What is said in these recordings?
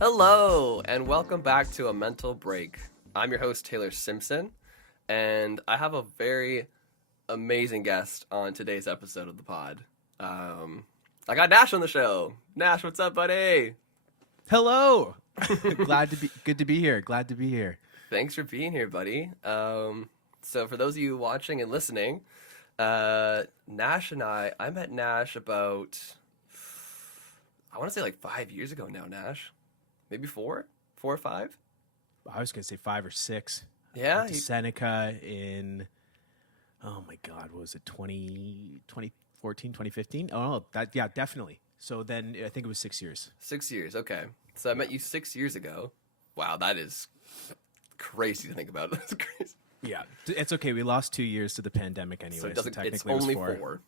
Hello, and welcome back to A Mental Break. I'm your host, Taylor Simpson, and I have a very amazing guest on today's episode of the pod. I got Nash on the show. Nash, what's up, buddy? Hello. Good to be here. Glad to be here. Thanks for being here, buddy. So for those of you watching and listening, Nash and I met Nash about, I want to say like 5 years ago now, Nash. Maybe 4 or 5? I was going to say 5 or 6. Yeah. To Seneca in, oh my God, what was it, 2014, 2015? Oh, no, yeah, definitely. So then I think it was 6 years. 6 years, okay. So I met you 6 years ago. Wow, that is crazy to think about. That's crazy. Yeah, it's okay. We lost 2 years to the pandemic anyway. So, technically it's only it was 4.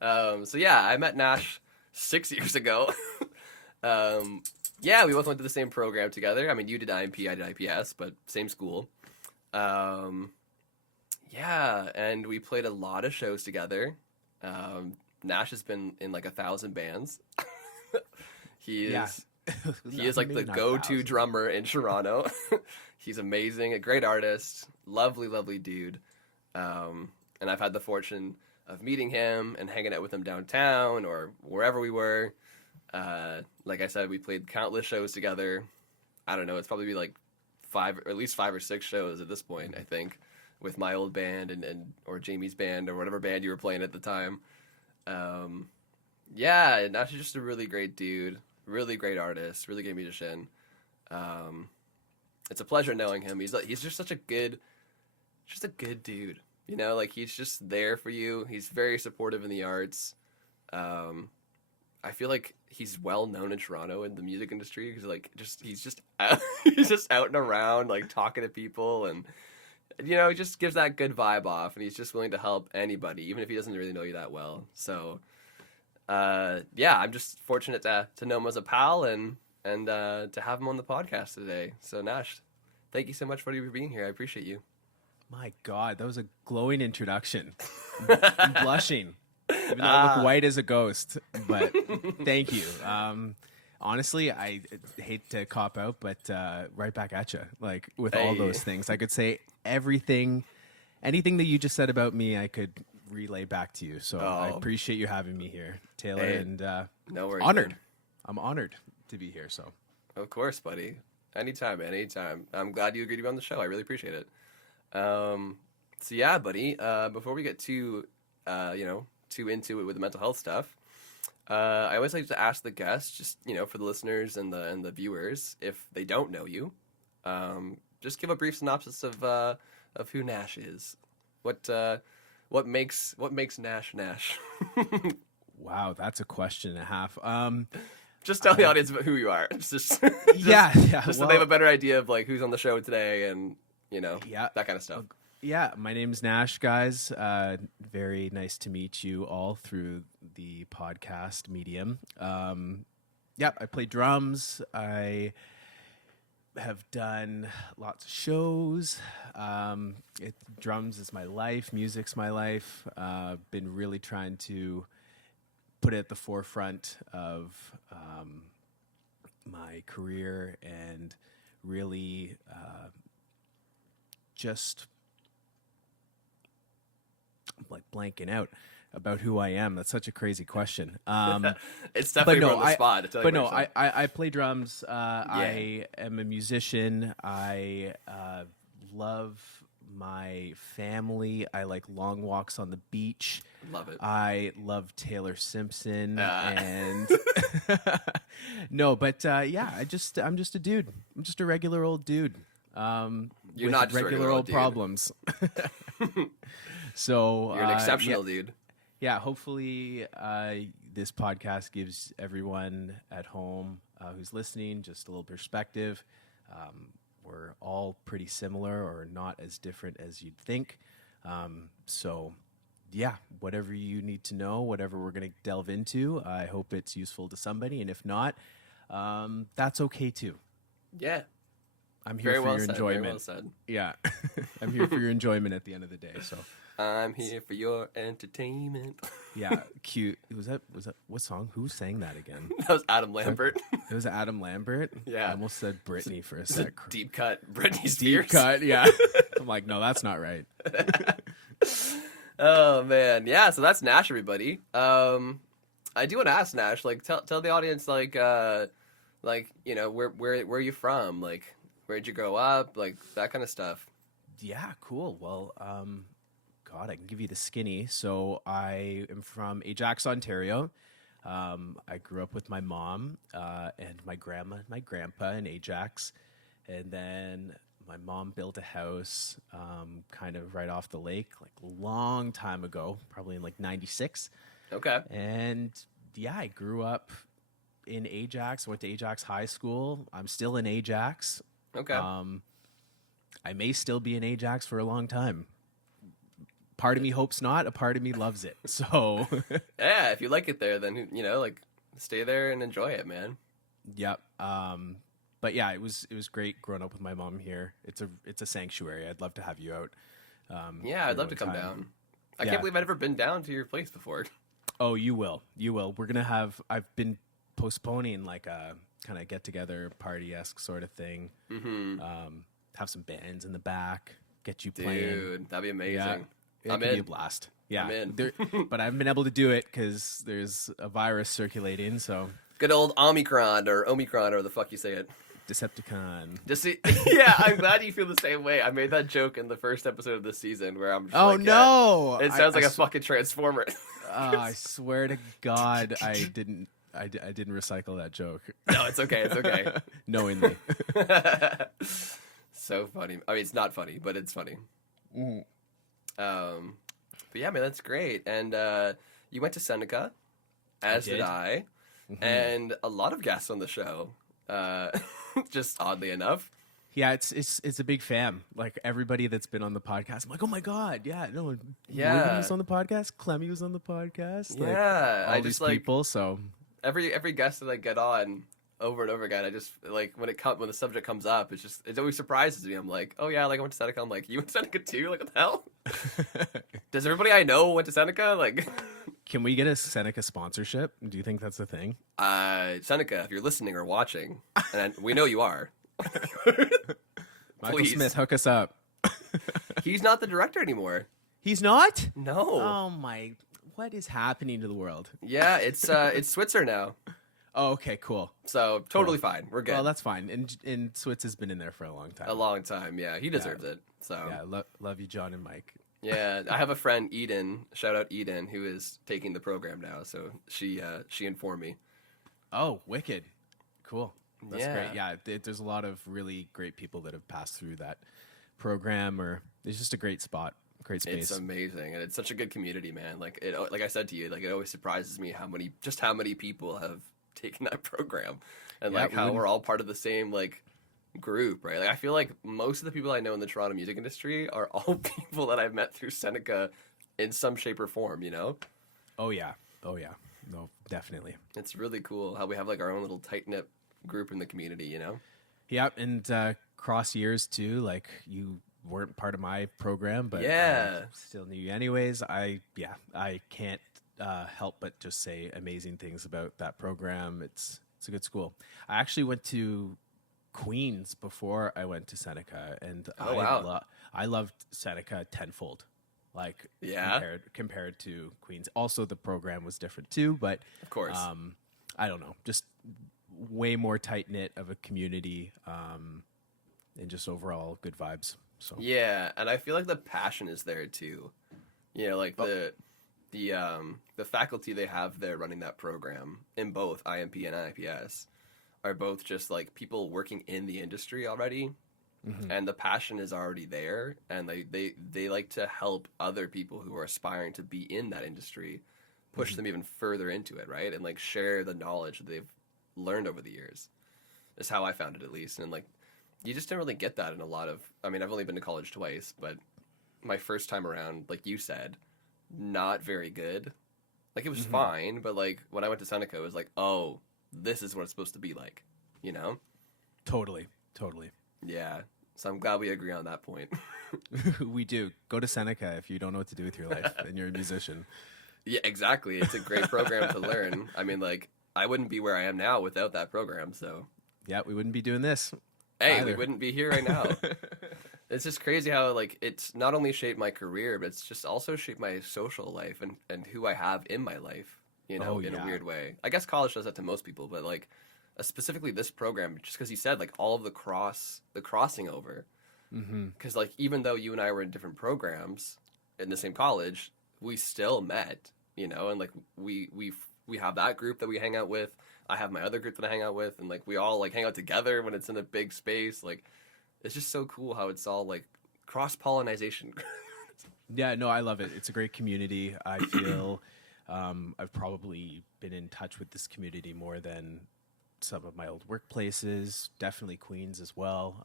Yeah. So yeah, I met Nash 6 years ago. Yeah, we both went to the same program together. I mean, you did IMP, I did IPS, but same school. Yeah, and we played a lot of shows together. Nash has been in like 1,000 bands. He is like the go-to drummer in Toronto. He's amazing, a great artist, lovely, lovely dude. And I've had the fortune of meeting him and hanging out with him downtown or wherever we were. Like I said, we played countless shows together. I don't know, it's probably like at least 5 or 6 shows at this point, I think, with my old band and or Jamie's band or whatever band you were playing at the time. Yeah, Nash is just a really great dude, really great artist, really great musician. It's a pleasure knowing him. He's just such a good dude. You know, like he's just there for you. He's very supportive in the arts. I feel like he's well known in Toronto in the music industry because he's just out, he's just out and around like talking to people and you know he just gives that good vibe off and he's just willing to help anybody even if he doesn't really know you that well. So yeah, I'm just fortunate to know him as a pal and to have him on the podcast today. So Nash, thank you so much for being here. I appreciate you. My God, that was a glowing introduction. I'm blushing. Even though I look white as a ghost, but thank you. Honestly, I hate to cop out, but right back at you. Like with all those things, I could say anything that you just said about me, I could relay back to you. So I appreciate you having me here, Taylor, and no worries, honored. Man. I'm honored to be here. So of course, buddy. Anytime, man. Anytime. I'm glad you agreed to be on the show. I really appreciate it. So yeah, buddy. Before we get too into it with the mental health stuff, I always like to ask the guests, just for the listeners and the viewers, if they don't know you, just give a brief synopsis of who Nash is. What makes Nash Nash? Wow, that's a question and a half. Just tell the audience about who you are. Just so they have a better idea of like who's on the show today and that kind of stuff. Yeah, my name's Nash, guys. Very nice to meet you all through the podcast medium. I play drums. I have done lots of shows. Drums is my life. Music's my life. Been really trying to put it at the forefront of my career and really just like blanking out about who I am. That's such a crazy question. It's definitely on the spot. But no, I play drums. I am a musician. I love my family. I like long walks on the beach. Love it. I love Taylor Simpson and no, but I'm just a dude. I'm just a regular old dude. You're with not just regular old dude. Problems. So you're an exceptional dude. Yeah, hopefully this podcast gives everyone at home who's listening just a little perspective. We're all pretty similar or not as different as you'd think. So yeah, whatever you need to know, whatever we're going to delve into, I hope it's useful to somebody. And if not, that's okay too. Yeah. I'm here for your enjoyment. Very well said. Yeah. I'm here for your enjoyment at the end of the day. So I'm here for your entertainment. Yeah, cute. Was that what song? Who sang that again? That was Adam Lambert. It was Adam Lambert? Yeah. I almost said Britney for a sec. Deep cut Britney Spears. Deep cut, yeah. I'm like, no, that's not right. Oh man, yeah. So that's Nash, everybody. I do want to ask Nash, like, tell the audience, like, you know, where are you from? Like, where'd you grow up? Like that kind of stuff. Yeah, cool. Well, God, I can give you the skinny. So I am from Ajax, Ontario. I grew up with my mom and my grandma and my grandpa in Ajax. And then my mom built a house kind of right off the lake, like a long time ago, probably in like 96. Okay. And yeah, I grew up in Ajax, went to Ajax High School. I'm still in Ajax. Okay. I may still be in Ajax for a long time. Part of me hopes not. A part of me loves it. So yeah, if you like it there, then, you know, like, stay there and enjoy it, man. Yep. But yeah, it was great growing up with my mom here. It's a sanctuary. I'd love to have you out. Yeah, I'd love to come down. I can't believe I've never been down to your place before. Oh, you will. You will. We're gonna have. I've been postponing like a kind of get together party-esque sort of thing. Mm-hmm. Have some bands in the back. Get you playing. Dude, that'd be amazing. Yeah. It could be a blast. Yeah, I'm in. But I haven't been able to do it because there's a virus circulating. So good old Omicron or the fuck you say it. Decepticon. Yeah, I'm glad you feel the same way. I made that joke in the first episode of this season where I'm just like, no! Yeah, it sounds like a fucking transformer. I swear to God, I didn't recycle that joke. No, it's okay. It's okay. Knowingly. So funny. I mean, it's not funny, but it's funny. Mm. But yeah, man, that's great. And you went to Seneca, as did I, mm-hmm. and a lot of guests on the show. Just oddly enough. Yeah, it's a big fam. Like everybody that's been on the podcast, I'm like, oh my God, yeah, no, yeah, Morgan was on the podcast, Clemmy was on the podcast, yeah, like, all these people. So every guest that I get on over and over again, I just like when the subject comes up, it always surprises me. I'm like, oh yeah, like I went to Seneca. I'm like, you went to Seneca too? Like what the hell? Does everybody I know went to Seneca? Like, can we get a Seneca sponsorship? Do you think that's a thing? Seneca, if you're listening or watching, and we know you are. Michael Smith, hook us up. He's not the director anymore. He's not? No. Oh my! What is happening to the world? Yeah, it's Switzer now. Oh, okay, cool. So totally fine. We're good. Well, that's fine. And Switz has been in there for a long time. A long time, yeah. He deserves it. So yeah, love you, John and Mike. Yeah, I have a friend, Eden. Shout out Eden, who is taking the program now. So she informed me. Oh, wicked, cool. That's yeah. great. Yeah, there's a lot of really great people that have passed through that program. Or it's just a great spot, great space. It's amazing, and it's such a good community, man. Like I said to you, like it always surprises me how many people have taken that program, and like how we're all part of the same like group, right? Like I feel like most of the people I know in the Toronto music industry are all people that I've met through Seneca in some shape or form, you know? Oh yeah. No, definitely. It's really cool how we have like our own little tight-knit group in the community, you know? Yep, and cross years too, like you weren't part of my program, but yeah, still knew you anyways. I can't help but just say amazing things about that program. It's a good school. I actually went to Queens before I went to Seneca, and I loved Seneca tenfold. Like compared to Queens. Also, the program was different too, but of course, I don't know, just way more tight knit of a community, and just overall good vibes. So yeah, and I feel like the passion is there too. You know, like the faculty they have there running that program in both IMP and IPS are both just like people working in the industry already. Mm-hmm. And the passion is already there, and they like to help other people who are aspiring to be in that industry, push mm-hmm. them even further into it, right? And like share the knowledge that they've learned over the years. Is how I found it, at least. And like, you just didn't really get that in a lot of. I mean, I've only been to college twice, but my first time around, like you said, not very good. Like it was mm-hmm. fine, but like when I went to Seneca, it was like, oh, this is what it's supposed to be like, you know? Totally. Yeah. So I'm glad we agree on that point. We do. Go to Seneca if you don't know what to do with your life and you're a musician. Yeah, exactly. It's a great program to learn. I mean, like, I wouldn't be where I am now without that program. So, Yeah, we wouldn't be doing this. hey, either. we wouldn't be here right now. It's just crazy how, like, it's not only shaped my career, but it's just also shaped my social life and who I have in my life, in a weird way. I guess college does that to most people, but, like, specifically this program, just because you said, like, all of the crossing over. Because, like, even though you and I were in different programs in the same college, we still met, and, like, we have that group that we hang out with. I have my other group that I hang out with, and, like, we all, like, hang out together when it's in a big space. Like, it's just so cool how it's all, like, cross-pollination. Yeah, no, I love it. It's a great community. I feel I've probably been in touch with this community more than some of my old workplaces, definitely Queens as well.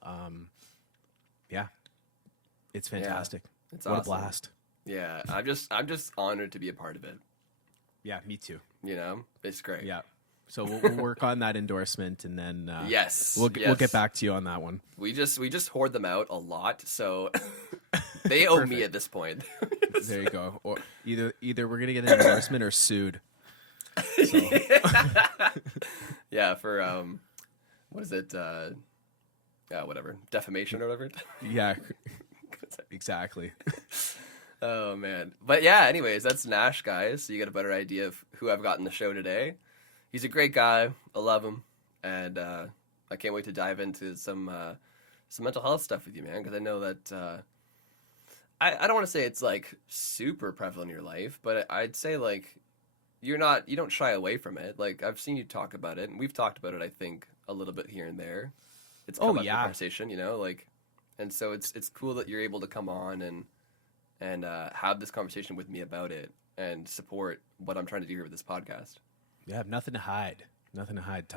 Yeah, it's fantastic. It's what awesome. a blast. Yeah, I'm just honored to be a part of it. Yeah, me too. It's great. Yeah. So we'll work on that endorsement, and then yes, we'll get back to you on that one. We just hoard them out a lot, so they owe me at this point. There you go. Or either we're gonna get an endorsement or sued. So. Yeah, for what is it? Whatever, defamation or whatever. Yeah, exactly. Oh man, but yeah. Anyways, that's Nash, guys. So you get a better idea of who I've got in the show today. He's a great guy. I love him, and I can't wait to dive into some mental health stuff with you, man. Because I know that I don't want to say it's like super prevalent in your life, but I'd say like you don't shy away from it. Like I've seen you talk about it, and we've talked about it. I think a little bit here and there. It's come up in conversation, like, and so it's cool that you're able to come on and have this conversation with me about it and support what I'm trying to do here with this podcast. Yeah, I have nothing to hide. Nothing to hide.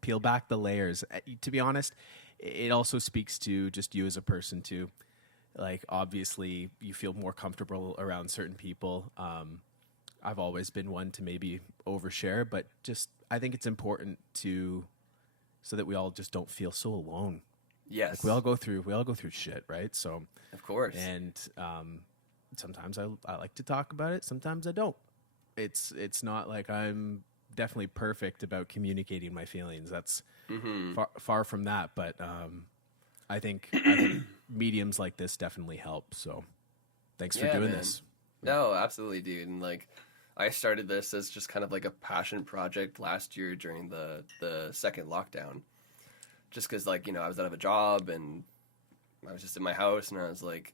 Peel back the layers. To be honest, it also speaks to just you as a person too. Like, obviously, you feel more comfortable around certain people. I've always been one to maybe overshare, but just I think it's important so that we all just don't feel so alone. Yes, like we all go through shit, right? So of course, and sometimes I like to talk about it. Sometimes I don't. It's not like I'm definitely perfect about communicating my feelings. That's far from that. But I think mediums like this definitely help. So thanks for doing this. No, absolutely, dude. And like, I started this as just kind of like a passion project last year during the second lockdown. Just because, like, I was out of a job and I was just in my house, and I was like,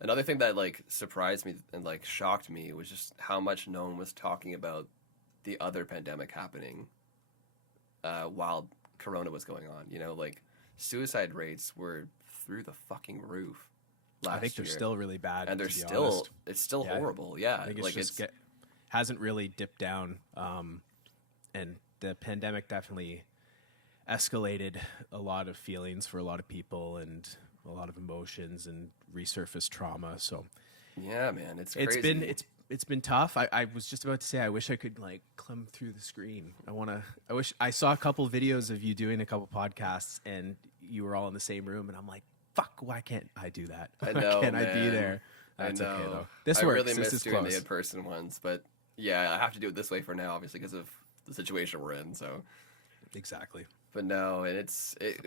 another thing that like surprised me and like shocked me was just how much no one was talking about the other pandemic happening while Corona was going on. Like suicide rates were through the fucking roof last year. I think they're still really bad, and it's still horrible. Yeah, I think it's hasn't really dipped down, and the pandemic definitely escalated a lot of feelings for a lot of people and a lot of emotions and resurfaced trauma. So yeah, man, it's crazy. It's been tough. I was just about to say I wish I could like climb through the screen. I wish I saw a couple videos of you doing a couple podcasts and you were all in the same room, and I'm like, fuck, why can't I do that? I know, why can't man. I be there? That's I know. okay though. This I works. really this miss is doing close. the in-person ones, but yeah, I have to do it this way for now, obviously, because of the situation we're in. So exactly. But no, and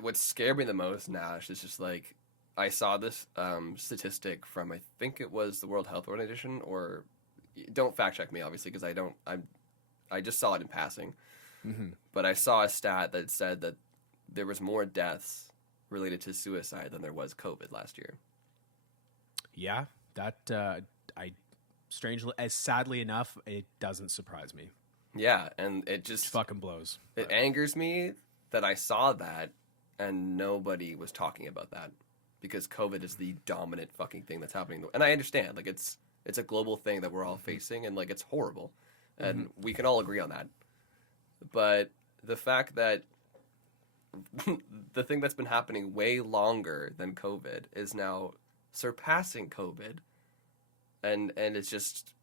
what scared me the most, Nash, is just like I saw this statistic from, I think it was the World Health Organization, or don't fact check me, obviously, because I just saw it in passing. Mm-hmm. But I saw a stat that said that there was more deaths related to suicide than there was COVID last year. Yeah, that sadly enough, it doesn't surprise me. Yeah, and it just fucking blows. It angers me that I saw that and nobody was talking about that, because COVID is the dominant fucking thing that's happening. And I understand, like, it's a global thing that we're all facing, and like it's horrible, and we can all agree on that. But the fact that the thing that's been happening way longer than COVID is now surpassing COVID, and it's just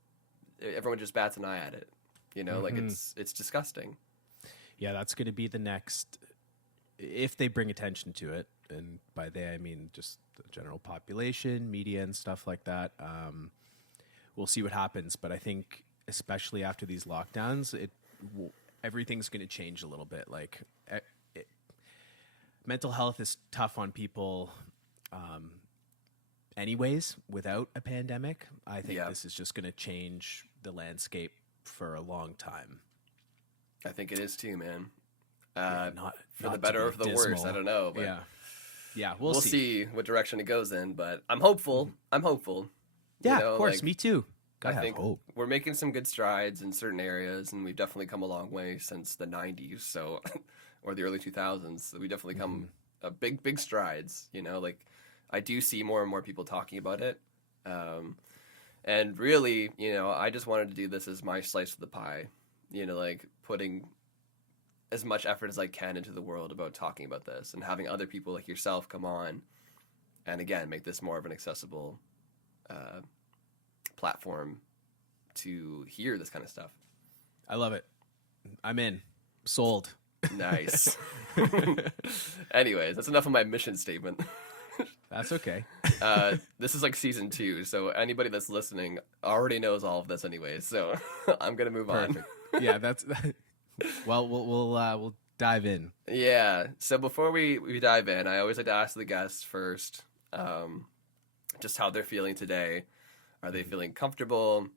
everyone just bats an eye at it, like it's disgusting. Yeah, that's going to be the next, if they bring attention to it, and by they I mean just the general population, media, and stuff like that. We'll see what happens, but I think especially after these lockdowns, everything's going to change a little bit. Like, mental health is tough on people, anyways. Without a pandemic, I think this is just going to change the landscape for a long time. I think it is too, man. Not for the better or for the worse, I don't know. But yeah, we'll see what direction it goes in. But I'm hopeful. I'm hopeful. Yeah, of course, me too. I think we're making some good strides in certain areas, and we've definitely come a long way since the 90s, so or the early 2000s. So we definitely come big strides. Like I do see more and more people talking about it, and really, I just wanted to do this as my slice of the pie. Like putting as much effort as I can into the world about talking about this and having other people like yourself come on and again make this more of an accessible platform to hear this kind of stuff. I love it. I'm in. Sold. Nice. Anyways, that's enough of my mission statement. That's okay. This is like season 2, so anybody that's listening already knows all of this anyway. So I'm gonna move on. Yeah, that's. Well, we'll dive in. Yeah. So before we dive in, I always like to ask the guests first, just how they're feeling today. Are they feeling comfortable?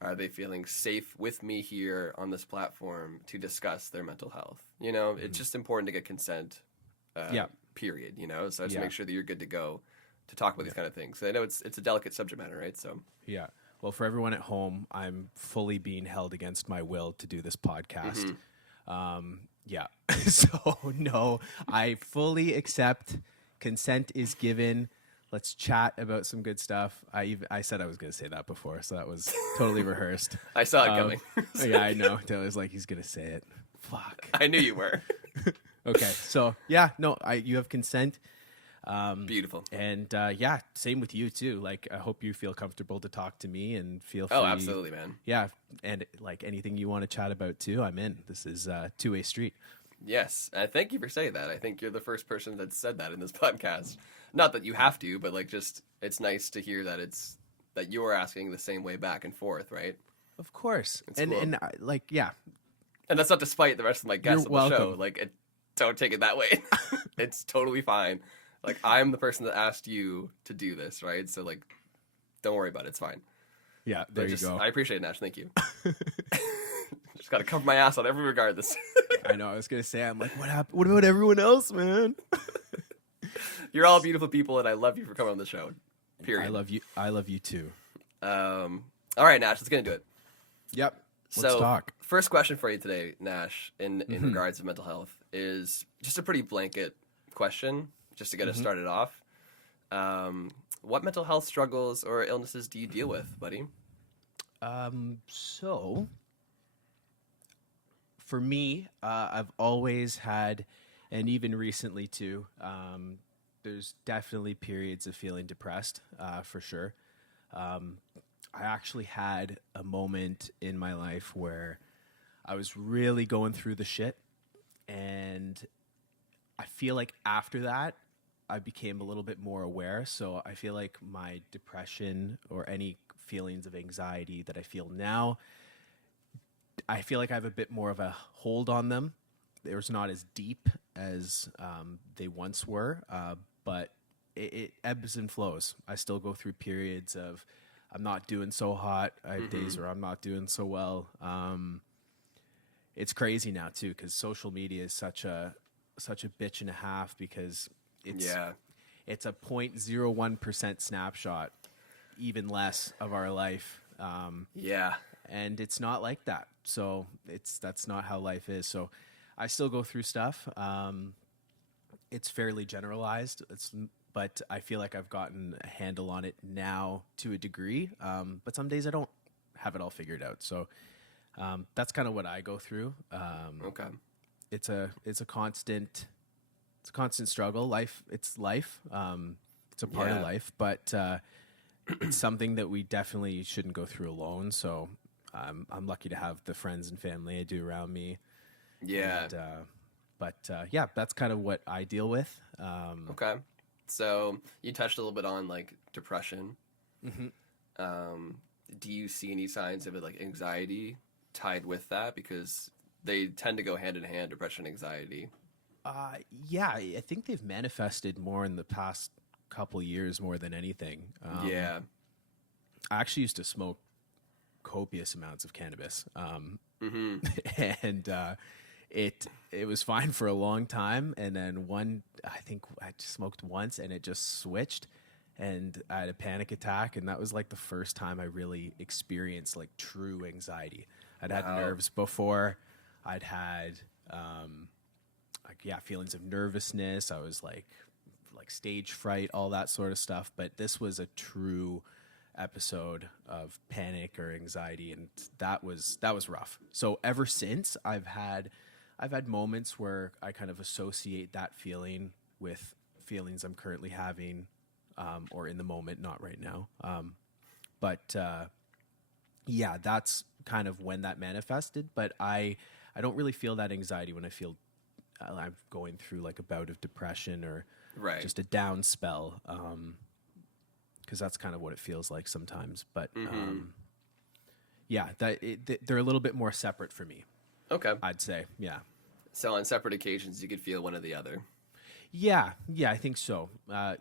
Are they feeling safe with me here on this platform to discuss their mental health? It's just important to get consent. Period. So to make sure that you're good to go to talk about these kind of things. I know it's a delicate subject matter, right? So yeah. Well, for everyone at home, I'm fully being held against my will to do this podcast. So no, I fully accept. Consent is given. Let's chat about some good stuff. I said I was going to say that before, so that was totally rehearsed. I saw it coming. Yeah, I know. Taylor's like, he's going to say it. Fuck. I knew you were. Okay, so yeah, no, you have consent. Beautiful. And same with you too. Like, I hope you feel comfortable to talk to me and feel free. Oh, absolutely, man. Yeah, and like anything you want to chat about too, I'm in. This is a two-way street. Yes, thank you for saying that. I think you're the first person that said that in this podcast. Not that you have to, but like just it's nice to hear that that you're asking the same way back and forth, right? Of course. It's cool. And like, yeah. And that's not despite the rest of my guests You're on the show. welcome. Like, don't take it that way. It's totally fine. Like, I'm the person that asked you to do this, right? So, like, don't worry about it. It's fine. Yeah, there you go. I appreciate it, Nash. Thank you. Just got to cover my ass on every regard. This. I know. I was going to say, I'm like, what happened? What about everyone else, man? You're all beautiful people, and I love you for coming on the show. Period. I love you. I love you, too. All right, Nash. Let's get into it. Yep. Let's talk. First question for you today, Nash, in regards to mental health, is just a pretty blanket question, just to get us started off. What mental health struggles or illnesses do you deal with, buddy? So, for me, I've always had, and even recently too, there's definitely periods of feeling depressed, for sure. I actually had a moment in my life where I was really going through the shit, and I feel like after that, I became a little bit more aware. So I feel like my depression or any feelings of anxiety that I feel now, I feel like I have a bit more of a hold on them. They're not as deep as they once were, but it ebbs and flows. I still go through periods of I'm not doing so hot. I have days where I'm not doing so well. It's crazy now too, because social media is such a bitch and a half, because it's a 0.01% snapshot, even less of our life. And it's not like that. So that's not how life is. So I still go through stuff. It's fairly generalized. But I feel like I've gotten a handle on it now to a degree. But some days I don't have it all figured out. So that's kind of what I go through. Okay. It's a constant struggle. It's life. It's a part of life, but it's something that we definitely shouldn't go through alone. So I'm lucky to have the friends and family I do around me. Yeah. And, but that's kind of what I deal with. Okay. So you touched a little bit on like depression. Do you see any signs of it, like anxiety tied with that? Because they tend to go hand in hand, depression and anxiety. Yeah, I think they've manifested more in the past couple years more than anything. Yeah. I actually used to smoke copious amounts of cannabis. And it was fine for a long time. And then I think I just smoked once and it just switched and I had a panic attack. And that was like the first time I really experienced like true anxiety. I'd had nerves before. I'd had, feelings of nervousness. I was like stage fright, all that sort of stuff. But this was a true episode of panic or anxiety, and that was rough. So ever since, I've had moments where I kind of associate that feeling with feelings I'm currently having, or in the moment, not right now. But that's kind of when that manifested. But I don't really feel that anxiety when I feel I'm going through like a bout of depression or just a down spell. Because that's kind of what it feels like sometimes. But they're a little bit more separate for me. Okay. I'd say, yeah. So on separate occasions, you could feel one or the other. Yeah, I think so.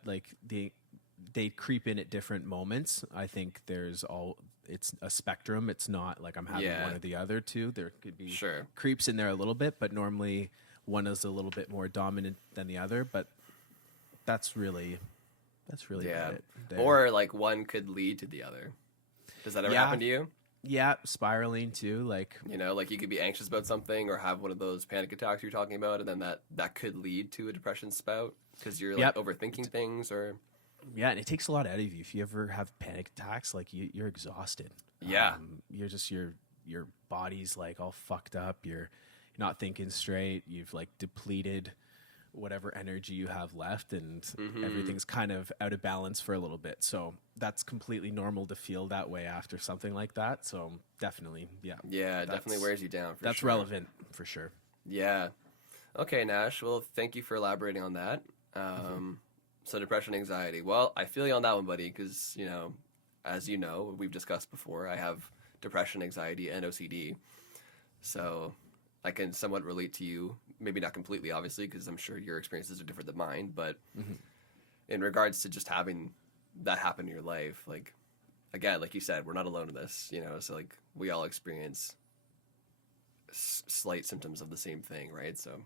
Like they creep in at different moments. I think it's a spectrum. It's not like I'm having one or the other too. There could be creeps in there a little bit, but normally one is a little bit more dominant than the other. But that's really about it. There. Or like one could lead to the other. Does that ever happen to you? Yeah, spiraling too. Like, like you could be anxious about something or have one of those panic attacks you're talking about, and then that could lead to a depression spout because you're like overthinking things or. Yeah, and it takes a lot out of you. If you ever have panic attacks, like you're exhausted. Yeah, you're just your body's like all fucked up. You're not thinking straight. You've like depleted whatever energy you have left, and everything's kind of out of balance for a little bit. So that's completely normal to feel that way after something like that. So definitely, it definitely wears you down. That's relevant for sure. Yeah. Okay, Nash. Well, thank you for elaborating on that. So depression, anxiety. Well, I feel you on that one, buddy, because, as you know, we've discussed before, I have depression, anxiety, and OCD. So I can somewhat relate to you. Maybe not completely, obviously, because I'm sure your experiences are different than mine. But in regards to just having that happen in your life, like, again, like you said, we're not alone in this, So, like, we all experience slight symptoms of the same thing, right? So...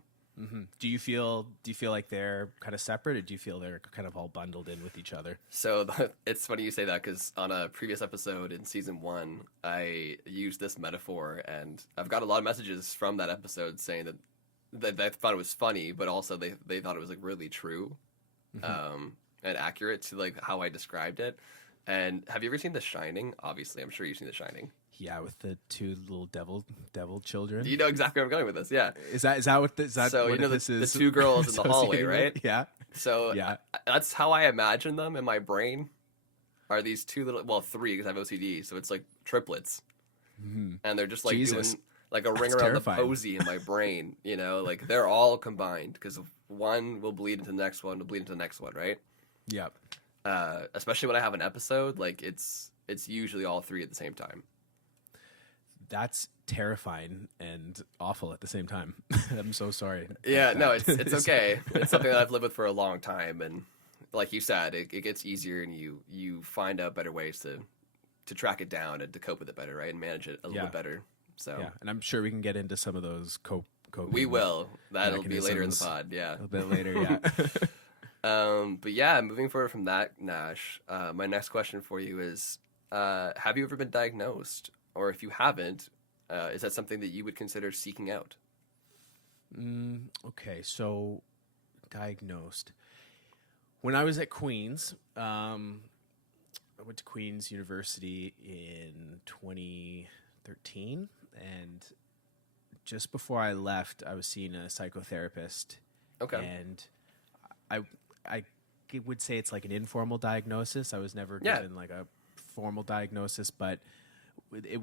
Do you feel like they're kind of separate, or do you feel they're kind of all bundled in with each other? So it's funny you say that, because on a previous episode in season 1, I used this metaphor, and I've got a lot of messages from that episode saying that they thought it was funny, but also they thought it was like really true, and accurate to like how I described it. And have you ever seen The Shining? Obviously, I'm sure you've seen The Shining. Yeah, with the two little devil children. You know exactly where I'm going with this, yeah. Is that what this is? So the two girls in the hallway, right? Yeah. So that's how I imagine them in my brain. Are these two three, because I have OCD, so it's like triplets, and they're just like doing like a ring around the posy in my brain. Like they're all combined because one will bleed into the next one, will bleed into the next one, right? Yep. Especially when I have an episode, like it's usually all three at the same time. That's terrifying and awful at the same time. I'm so sorry. Yeah, no, it's okay. It's something that I've lived with for a long time, and like you said, it gets easier, and you find out better ways to track it down and to cope with it better, right, and manage it a little bit better. So and I'm sure we can get into some of those coping. We will. That'll be later in the pod. Yeah, a bit later. Yeah. But yeah, moving forward from that, Nash, my next question for you is, have you ever been diagnosed? Or if you haven't, is that something that you would consider seeking out? Okay, so diagnosed. When I was at Queen's, I went to Queen's University in 2013, and just before I left, I was seeing a psychotherapist. Okay. And I would say it's like an informal diagnosis. I was never given like a formal diagnosis, but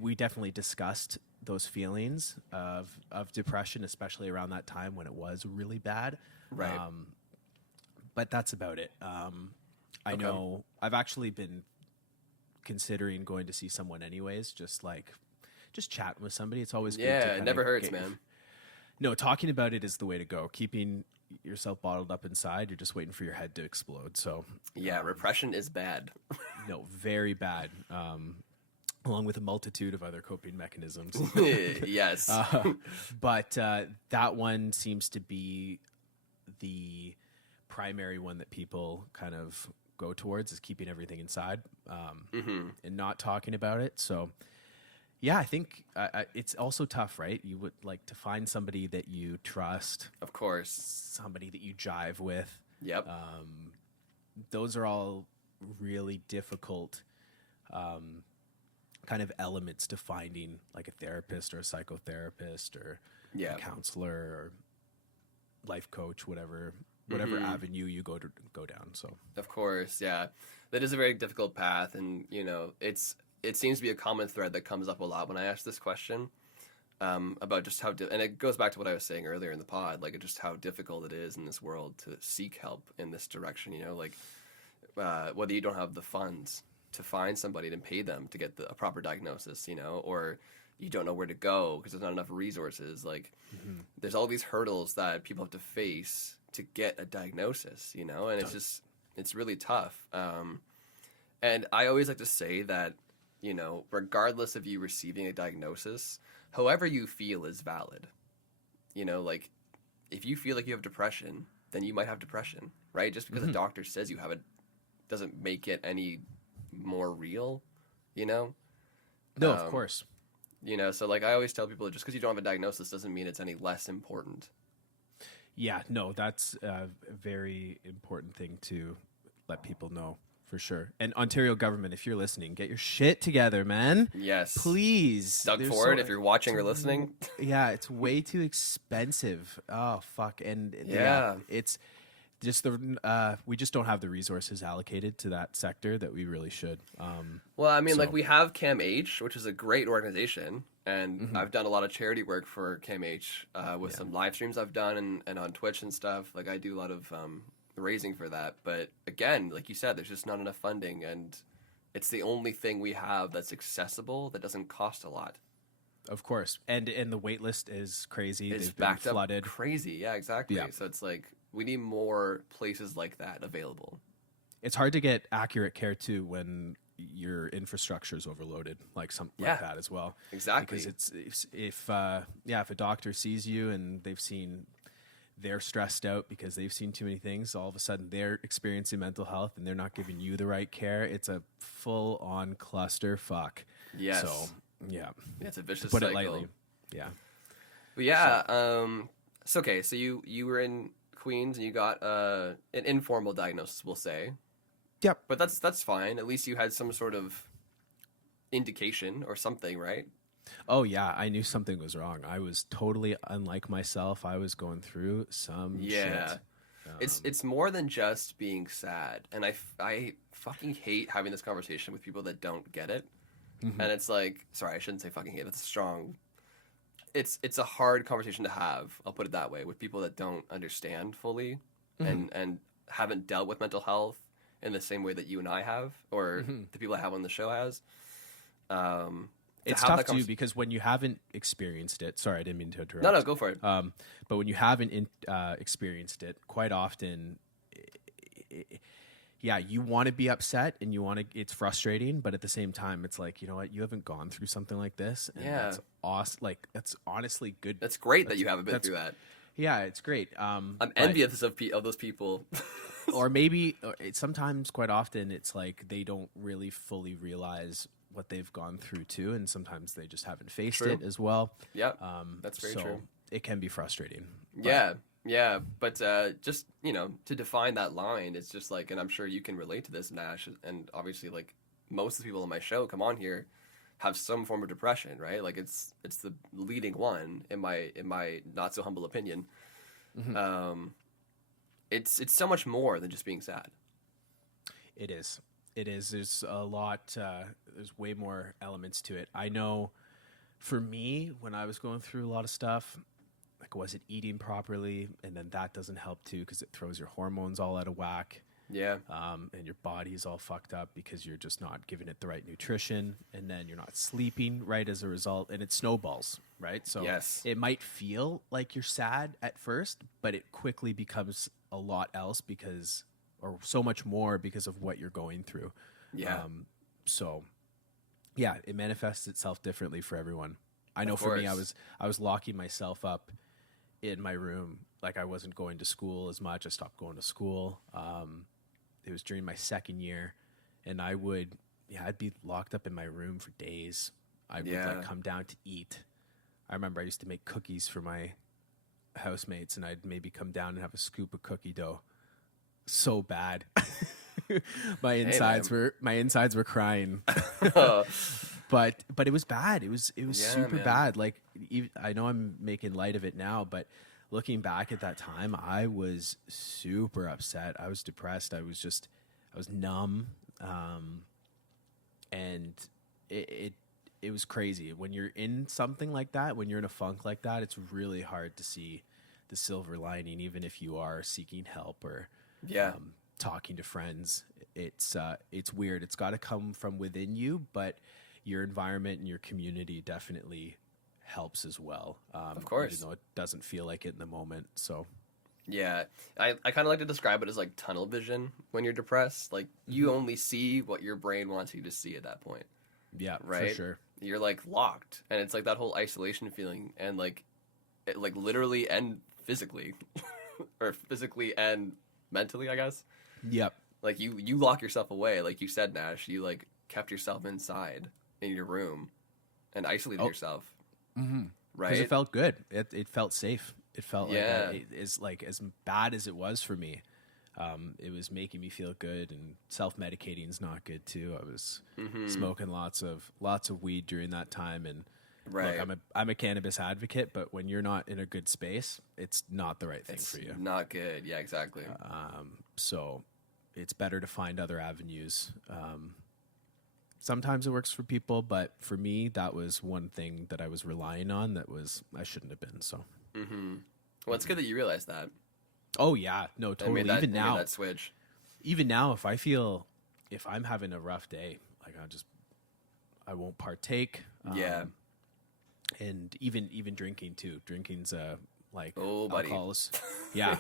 we definitely discussed those feelings of depression, especially around that time when it was really bad. Right. but that's about it. I know I've actually been considering going to see someone anyways, just chatting with somebody. It's always good to it never hurts, man. No, talking about it is the way to go. Keeping yourself bottled up inside, you're just waiting for your head to explode. So yeah, repression is bad. No, very bad. Along with a multitude of other coping mechanisms. Yes. But that one seems to be the primary one that people kind of go towards, is keeping everything inside and not talking about it. So yeah, I think it's also tough, right? You would like to find somebody that you trust. Of course. Somebody that you jive with. Yep. Those are all really difficult kind of elements to finding like a therapist or a psychotherapist or a counselor or life coach, whatever avenue you go down. So of course, yeah, that is a very difficult path, and it seems to be a common thread that comes up a lot when I ask this question about just how and it goes back to what I was saying earlier in the pod, like just how difficult it is in this world to seek help in this direction. Whether you don't have the funds to find somebody and pay them to get a proper diagnosis, or you don't know where to go because there's not enough resources. Like there's all these hurdles that people have to face to get a diagnosis, and it's really tough. And I always like to say that, regardless of you receiving a diagnosis, however you feel is valid. Like if you feel like you have depression, then you might have depression, right? Just because a doctor says you have it doesn't make it any more real, No, of course. So like I always tell people that just because you don't have a diagnosis doesn't mean it's any less important. Yeah, no, that's a very important thing to let people know. For sure. And Ontario government, if you're listening, get your shit together, man. Yes. Please. Doug Ford, if you're watching or listening. Yeah, it's way too expensive. Oh, fuck. And it's just we just don't have the resources allocated to that sector that we really should. Well, I mean, like we have CAMH, which is a great organization. And I've done a lot of charity work for CAMH with some live streams I've done and on Twitch and stuff. Like I do a lot of raising for that, but again, like you said, there's just not enough funding, and it's the only thing we have that's accessible that doesn't cost a lot. Of course, and the wait list is crazy. It's They've backed been flooded. up crazy. Yeah, exactly. Yeah. So it's like we need more places like that available. It's hard to get accurate care too when your infrastructure is overloaded, like something like that as well. Exactly. Because if a doctor sees you and they're stressed out because they've seen too many things, all of a sudden they're experiencing mental health and they're not giving you the right care. It's a full-on clusterfuck. Yes. So, yeah. It's a vicious cycle. cycle. Put it lightly. Yeah. But yeah, so okay, so you were in Queens and you got an informal diagnosis, we'll say. Yep. But that's fine. At least you had some sort of indication or something, right? Oh yeah, I knew something was wrong. I was totally unlike myself. I was going through some shit. It's more than just being sad, and I fucking hate having this conversation with people that don't get it. And it's like, sorry, I shouldn't say fucking hate. That's strong. It's a hard conversation to have. I'll put it that way, with people that don't understand fully and haven't dealt with mental health in the same way that you and I have, or the people I have on the show has. It's tough too, because when you haven't experienced it, sorry, I didn't mean to interrupt. No, go for it. But when you haven't experienced it, quite often, you want to be upset and it's frustrating, but at the same time, it's like, you know what, you haven't gone through something like this. And that's awesome. Like, that's honestly good. That's great that you haven't been through that. Yeah, it's great. I'm envious of those people. Or maybe sometimes, quite often, it's like they don't really fully realize what they've gone through too, and sometimes they just haven't faced it as well. Yeah, that's very true. It can be frustrating. Yeah, but just to define that line, it's just like, and I'm sure you can relate to this, Nash, and obviously like most of the people on my show come on here have some form of depression, right? Like it's the leading one in my not so humble opinion. It's so much more than just being sad. It is. There's a lot. There's way more elements to it. I know for me, when I was going through a lot of stuff, like wasn't eating properly, and then that doesn't help too because it throws your hormones all out of whack. Yeah. And your body's all fucked up because you're just not giving it the right nutrition, and then you're not sleeping right as a result, and it snowballs, right? So Yes. it might feel like you're sad at first, but it quickly becomes a lot else or so much more because of what you're going through. Yeah. So yeah, it manifests itself differently for everyone. I know Of for me, course. I was locking myself up in my room. Like I wasn't going to school as much. I stopped going to school. It was during my second year, and I'd be locked up in my room for days. I would like come down to eat. I remember I used to make cookies for my housemates, and I'd maybe come down and have a scoop of cookie dough. So bad. my insides were crying. But it was bad. It was super bad. Like I know I'm making light of it now, but looking back at that time, I was super upset. I was depressed. I was numb. And it was crazy. When you're in something like that, when you're in a funk like that, it's really hard to see the silver lining, even if you are seeking help or talking to friends. It's weird. It's got to come from within you, but your environment and your community definitely helps as well. Of course. Even though it doesn't feel like it in the moment. So yeah, I kind of like to describe it as like tunnel vision when you're depressed. Like you only see what your brain wants you to see at that point. Yeah, right. For sure. You're like locked, and it's like that whole isolation feeling, and like it, like literally and physically, or physically and mentally, I guess. Yep. Like you lock yourself away, like you said, Nash. You like kept yourself inside in your room and isolated yourself. Mm-hmm. Right. Because it felt good. It felt safe. It felt Yeah. like as bad as it was for me. It was making me feel good, and self-medicating is not good too. I was smoking lots of weed during that time, and right. look, I'm a cannabis advocate, but when you're not in a good space, it's not the right thing for you. Not good. Yeah, exactly. So it's better to find other avenues. Sometimes it works for people, but for me, that was one thing that I was relying on I shouldn't have been. So. Well, it's good that you realized that. Oh yeah, no, totally. Even now, that switch. Even now, if I'm having a rough day, like I won't partake. And even drinking too. Drinking's like alcohol is, yeah.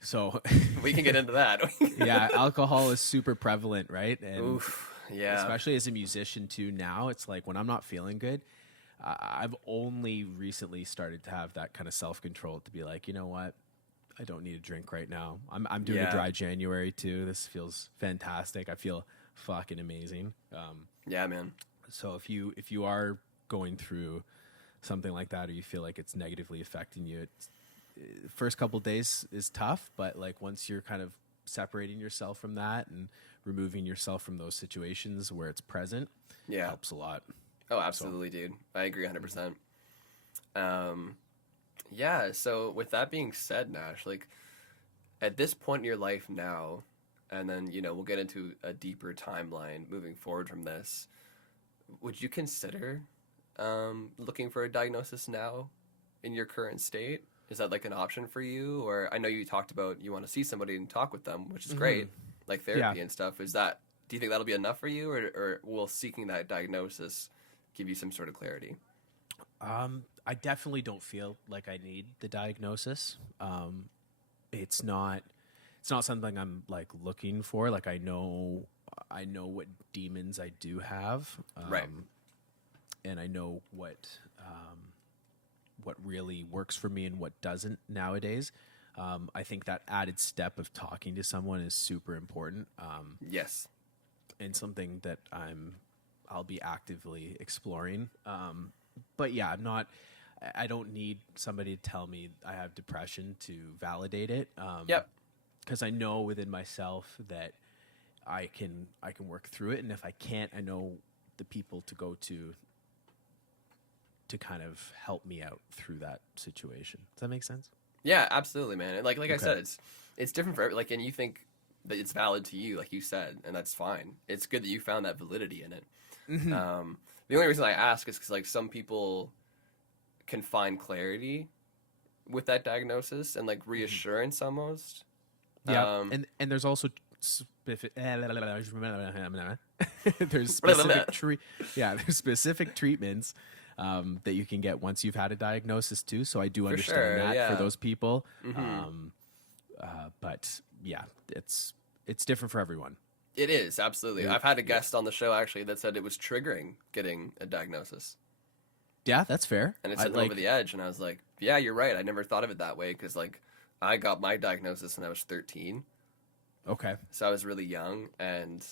So we can get into that. Yeah, alcohol is super prevalent, right? And oof, yeah. Especially as a musician too. Now it's like when I'm not feeling good, I've only recently started to have that kind of self-control to be like, you know what? I don't need a drink right now. I'm doing a dry January too. This feels fantastic. I feel fucking amazing. Yeah, man. So if you are going through something like that, or you feel like it's negatively affecting you, first couple days is tough, but like once you're kind of separating yourself from that and removing yourself from those situations where it's present, it helps a lot. Oh, absolutely, dude. I agree 100%. Yeah, so with that being said, Nash, like at this point in your life now, and then, we'll get into a deeper timeline moving forward from this, would you consider looking for a diagnosis now in your current state? Is that like an option for you? Or I know you talked about you want to see somebody and talk with them, which is great, like therapy and stuff. Do you think that'll be enough for you, or will seeking that diagnosis give you some sort of clarity? I definitely don't feel like I need the diagnosis. It's not something I'm like looking for. Like I know what demons I do have. Right. And I know what really works for me and what doesn't nowadays. I think that added step of talking to someone is super important. Yes. And something that I'll be actively exploring. But yeah, I don't need somebody to tell me I have depression to validate it. Yep. Because I know within myself that I can work through it, and if I can't, I know the people to go to kind of help me out through that situation. Does that make sense? Yeah, absolutely, man. And like I said, it's different for like, and you think that it's valid to you, like you said, and that's fine. It's good that you found that validity in it. The only reason I ask is because like some people can find clarity with that diagnosis and like reassurance almost. Yeah, and there's also specific, there's specific there's specific treatments that you can get once you've had a diagnosis too. So I do understand that for those people. But yeah, it's different for everyone. It is, absolutely. I've had a guest on the show actually that said it was triggering getting a diagnosis. Yeah, that's fair. And it sent me over the edge, and I was like, yeah, you're right. I never thought of it that way because, like, I got my diagnosis when I was 13. Okay. So I was really young, and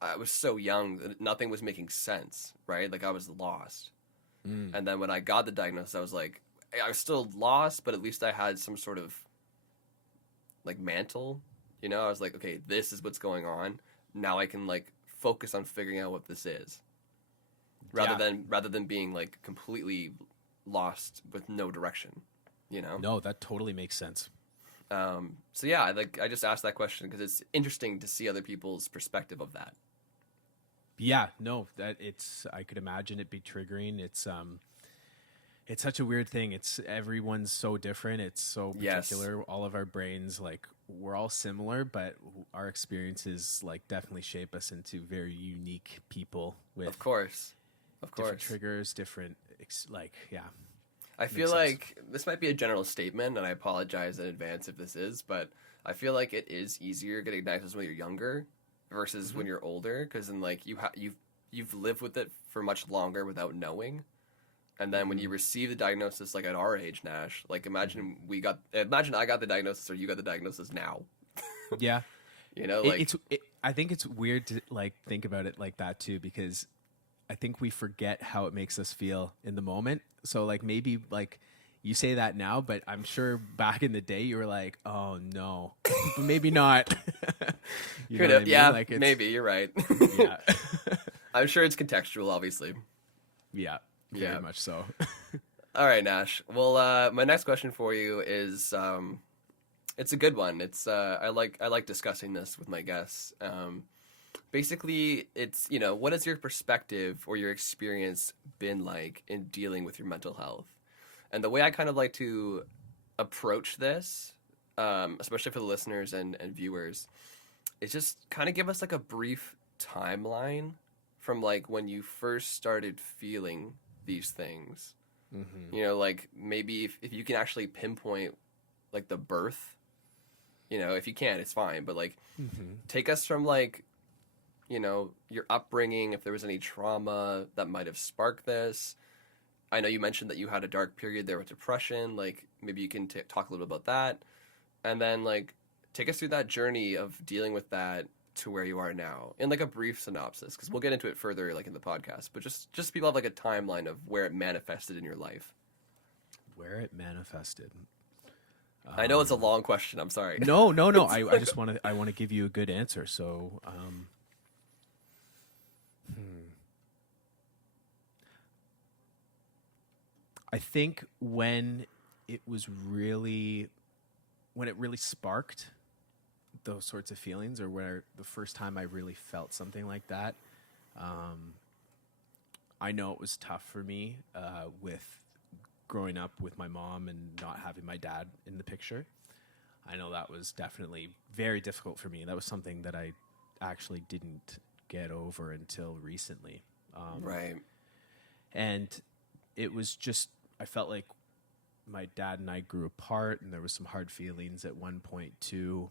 I was so young that nothing was making sense, right? Like, I was lost. And then when I got the diagnosis, I was like, I was still lost, but at least I had some sort of, like, mantle. You know, I was like, okay, this is what's going on. Now I can, like, focus on figuring out what this is. Rather than being, like, completely lost with no direction, you know? No, that totally makes sense. So yeah, I just asked that question because it's interesting to see other people's perspective of that. Yeah, no, I could imagine it be triggering. It's such a weird thing. Everyone's so different. It's so particular. Yes. All of our brains, like, we're all similar, but our experiences, like, definitely shape us into very unique people with, of course, different triggers, different, I feel like this might be a general statement, and I apologize in advance if this is, but I feel like it is easier getting diagnosed when you're younger versus when you're older, because then, like, you've lived with it for much longer without knowing. And then when you receive the diagnosis, like at our age, Nash, like imagine I got the diagnosis or you got the diagnosis now. Yeah. You know, like I think it's weird to like think about it like that too, because I think we forget how it makes us feel in the moment. So like maybe like you say that now, but I'm sure back in the day you were like, oh no, but maybe not. You know what I mean? Yeah, like maybe you're right. Yeah. I'm sure it's contextual, obviously. Yeah. Very much so. All right, Nash. Well, my next question for you is, it's a good one. It's I like discussing this with my guests. Basically, it's, you know, what has your perspective or your experience been like in dealing with your mental health? And the way I kind of like to approach this, especially for the listeners and viewers, is just kind of give us like a brief timeline from like when you first started feeling these things. You know, like maybe if you can actually pinpoint like the birth, you know, if you can't, it's fine, but like take us from like, you know, your upbringing, if there was any trauma that might have sparked this. I know you mentioned that you had a dark period there with depression, like maybe you can talk a little bit about that, and then like take us through that journey of dealing with that to where you are now in like a brief synopsis, because we'll get into it further like in the podcast, but just people have like a timeline of where it manifested in your life. Where it manifested. I know it's a long question. I'm sorry. No. I just want to give you a good answer. So, I think when it really sparked those sorts of feelings, or where the first time I really felt something like that, I know it was tough for me with growing up with my mom and not having my dad in the picture. I know that was definitely very difficult for me. That was something that I actually didn't get over until recently. Right. And it was just, I felt like my dad and I grew apart, and there was some hard feelings at one point too.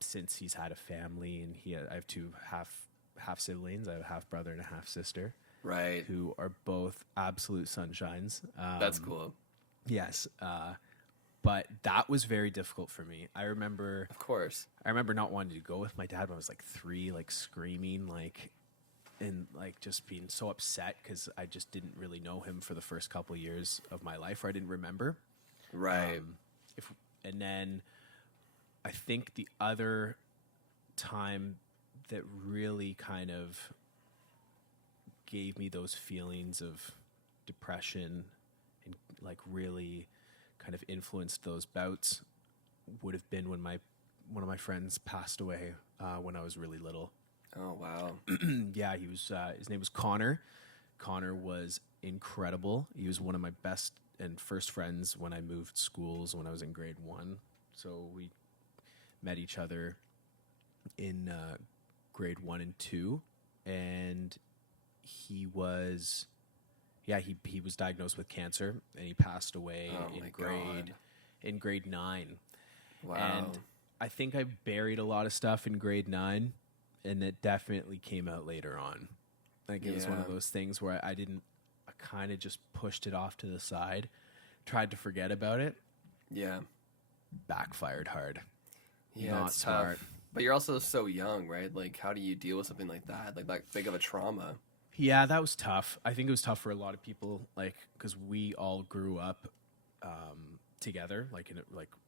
Since he's had a family, and I have two half siblings. I have a half brother and a half sister. Right. Who are both absolute sunshines. That's cool. Yes. But that was very difficult for me. I remember not wanting to go with my dad when I was like 3, like screaming, like, and like just being so upset because I just didn't really know him for the first couple of years of my life, where I didn't remember. Right. And then I think the other time that really kind of gave me those feelings of depression and like really kind of influenced those bouts would have been when one of my friends passed away when I was really little. Oh, wow. Yeah, he was his name was Connor Connor was incredible. He was one of my best and first friends when I moved schools when I was in grade 1. So we met each other in grade 1 and 2, and he was diagnosed with cancer, and he passed away in grade 9. Wow. And I think I buried a lot of stuff in grade 9, and it definitely came out later on. Like it was one of those things where I kind of just pushed it off to the side, tried to forget about it. Yeah. Backfired hard. Yeah, Not it's smart. tough. But you're also so young, right? Like, how do you deal with something like that? Like that big of a trauma? Yeah, that was tough. I think it was tough for a lot of people, like, because we all grew up together, like in